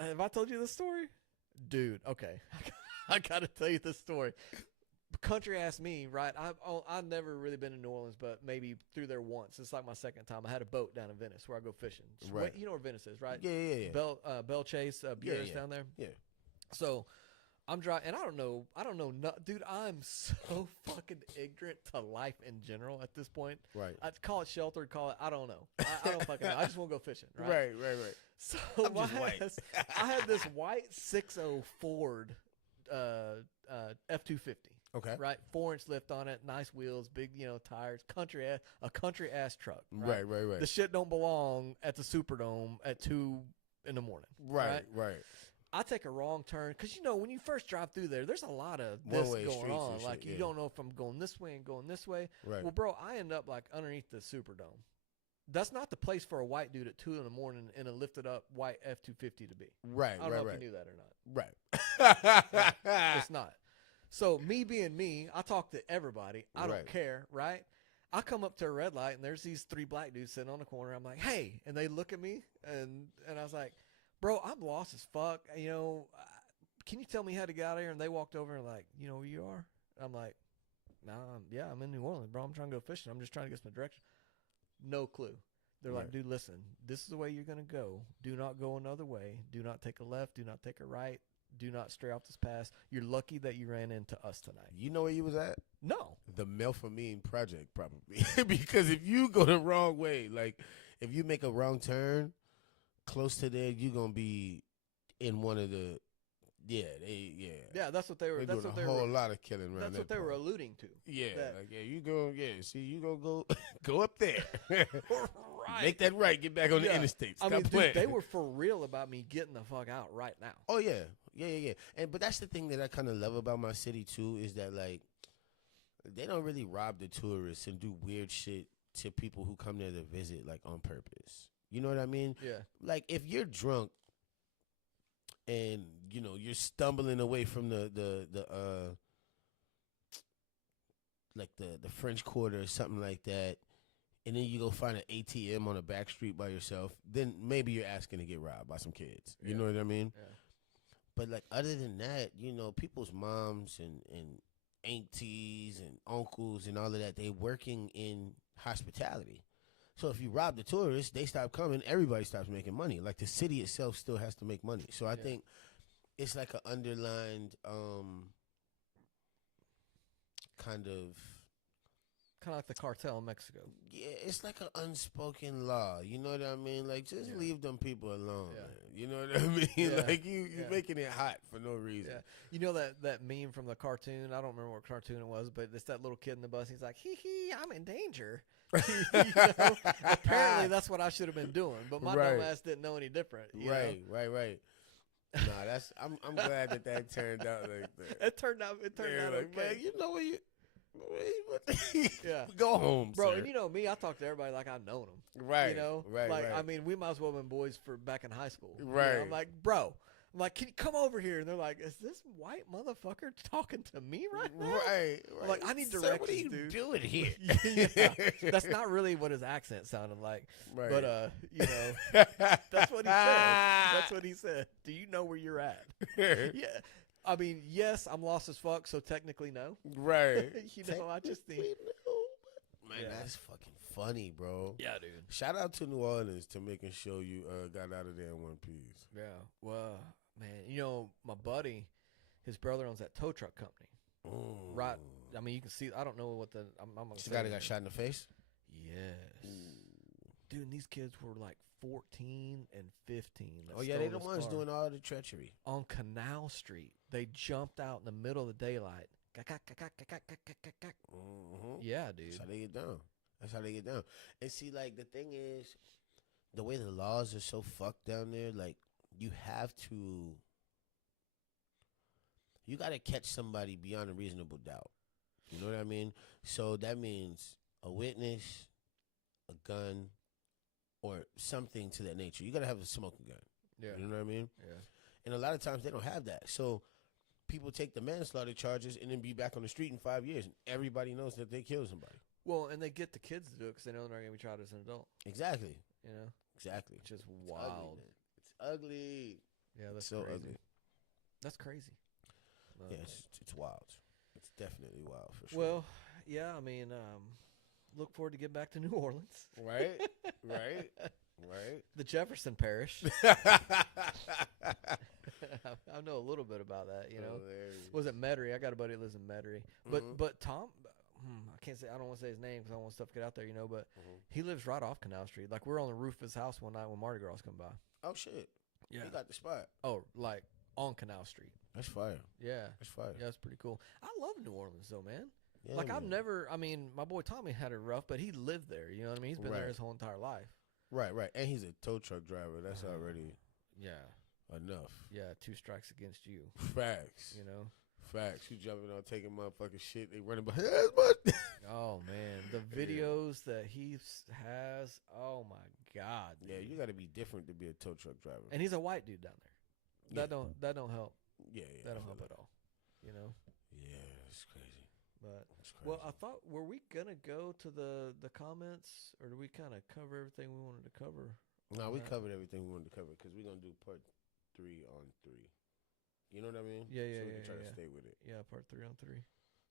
have I told you this story? Dude, okay. I gotta tell you this story. Country asked me, right? I've never really been in New Orleans, but maybe through there once. It's like my second time. I had a boat down in Venice where I go fishing. Right. You know where Venice is, right? Yeah. Bell Chase, Beers yeah. down there. Yeah. So I'm driving, and I don't know, dude. I'm so fucking ignorant to life in general at this point. Right. I'd call it sheltered, I don't know. I don't fucking know. I just want to go fishing, right? Right. So I'm just white. I had this white 6.0 Ford F-250. Okay. Right, 4-inch lift on it, nice wheels, big tires, a country ass truck. Right. The shit don't belong at the Superdome at 2 in the morning. Right. I take a wrong turn because when you first drive through there's a lot of this One-way going streets on. and Like shit, you yeah. don't know if I'm going this way and going this way. Right. Well, bro, I end up like underneath the Superdome. That's not the place for a white dude at 2 in the morning in a lifted up white F-250 to be. Right. I don't know if you knew that or not. Right. It's not. So me being me, I talk to everybody. I don't Right. care, right? I come up to a red light and there's these 3 black dudes sitting on the corner. I'm like, hey, and they look at me and I was like, bro, I'm lost as fuck. Can you tell me how to get out of here? And they walked over and like, you know where you are? I'm like, nah, I'm in New Orleans, bro. I'm trying to go fishing. I'm just trying to get some direction. No clue. They're like, Right. dude, listen, this is the way you're going to go. Do not go another way. Do not take a left. Do not take a right. Do not stray off this path. You're lucky that you ran into us tonight. You know where you was at? No. The Melpomene Project, probably. Because if you go the wrong way, like if you make a wrong turn close to there, you're gonna be in one of the Yeah, that's what they were. They're That's doing what they a whole were. lot of killing around That's what that they were part. alluding to. Yeah, that- like you go. Yeah, see, you gonna go go up there. Right. Make that right. Get back on the Yeah. interstate. I Stop mean, playing. dude, they were for real about me getting the fuck out right now. Oh yeah. But that's the thing that I kind of love about my city too is that like they don't really rob the tourists and do weird shit to people who come there to visit like on purpose. You know what I mean? Yeah. Like if you're drunk and you're stumbling away from the like the French Quarter or something like that, and then you go find an ATM on a back street by yourself, then maybe you're asking to get robbed by some kids. You know what I mean? Yeah. But like other than that, people's moms and aunties and uncles and all of that, they working in hospitality. So if you rob the tourists, they stop coming, everybody stops making money. Like the city itself still has to make money. So I think it's like an underlined kind of like the cartel in Mexico. Yeah, it's like an unspoken law. You know what I mean? Like, just leave them people alone. Yeah. Man. You know what I mean? Yeah. Like, you're making it hot for no reason. Yeah. You know that meme from the cartoon? I don't remember what cartoon it was, but it's that little kid in the bus. He's like, hee hee, I'm in danger. Apparently, that's what I should have been doing, but my dumb ass didn't know any different. Right. Nah, that's. I'm glad that turned out like that. It turned out like, okay. Man, you know what you. Yeah. Go home, bro. sir. And you know me, I talk to everybody like I've known them. Right. You know, Right. I mean, we might as well have been boys for back in high school. Right. I'm like, bro. I'm like, can you come over here? And they're like, is this white motherfucker talking to me right now? Right. I'm like, I need Sir, directions, what are you dude. doing here? Yeah. That's not really what his accent sounded like. Right. But that's what he said. That's what he said. Do you know where you're at? Yeah. I mean, yes, I'm lost as fuck, so technically no. Right. I just think. Man, that's fucking funny, bro. Yeah, dude. Shout out to New Orleans to making sure you got out of there in one piece. Yeah. Well, man, my buddy, his brother owns that tow truck company. Right. I mean, you can see. I don't know what the. I'm gonna The say guy that it. got shot in the face? Yes. Dude, and these kids were like 14 and 15. that Oh, yeah, stole they the this ones car. doing all the treachery. On Canal Street. They jumped out in the middle of the daylight. Yeah, dude. That's how they get down. That's how they get down. And see, like, the thing is, the way the laws are so fucked down there, like, you got to catch somebody beyond a reasonable doubt. You know what I mean? So that means a witness, a gun, or something to that nature. You got to have a smoking gun. Yeah. You know what I mean? Yeah. And a lot of times they don't have that. So people take the manslaughter charges and then be back on the street in 5 years. And everybody knows that they killed somebody. Well, and they get the kids to do it because they know they're not going to be tried as an adult. Exactly. You know? Exactly. Which is It's wild. ugly, man. It's ugly. Yeah, that's so crazy. ugly. That's crazy. Yeah, it's wild. It's definitely wild for sure. Well, yeah, I mean, look forward to getting back to New Orleans. Right? Right? The Jefferson Parish. I know a little bit about that, you know. Hilarious. Was it Metairie? I got a buddy that lives in Metairie. But Tom, I can't say, I don't want to say his name because I don't want stuff to get out there, you know, but he lives right off Canal Street. Like, we're on the roof of his house one night when Mardi Gras come by. Oh, shit. Yeah. You got the spot. Oh, like on Canal Street. That's fire. Yeah. That's fire. Yeah, that's pretty cool. I love New Orleans, though, man. Yeah, like, I've man. never, I mean, my boy Tommy had it rough, but he lived there. You know what I mean? He's been there Right. his whole entire life. Right. And he's a tow truck driver. That's already Yeah. enough. Yeah, 2 strikes against you, Facts. you know? Facts. You jumping on taking motherfucking shit. They running behind us. Oh, man. The videos that he has, oh, my God. Yeah, you got to be different to be a tow truck driver. And he's a white dude down there. Yeah. That don't help. Yeah. That I don't feel help that. at all, you know? Yeah, it's crazy. But It's crazy. well, I thought, were we gonna go to the comments, or do we kind of cover everything we wanted to cover? No, we that? covered everything we wanted to cover because we're going to do part 3 on 3. You know what I mean? Yeah, So we can try to yeah. stay with it. Yeah, part 3 on 3.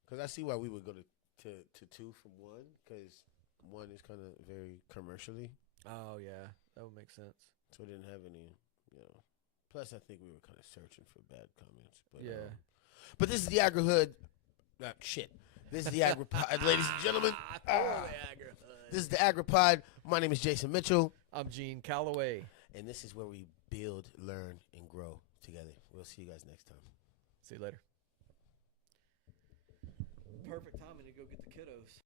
Because I see why we would go to 2 from 1 because 1 is kind of very commercially. Oh yeah, that would make sense. So it didn't have any, you know. Plus, I think we were kind of searching for bad comments. But, Yeah. But this is the Agri-Hood. Shit. This is the Agri-Pod, ladies and gentlemen. This is the Agri-Pod. My name is Jason Mitchell. I'm Gene Calloway. And this is where we build, learn, and grow together. We'll see you guys next time. See you later. Perfect timing to go get the kiddos.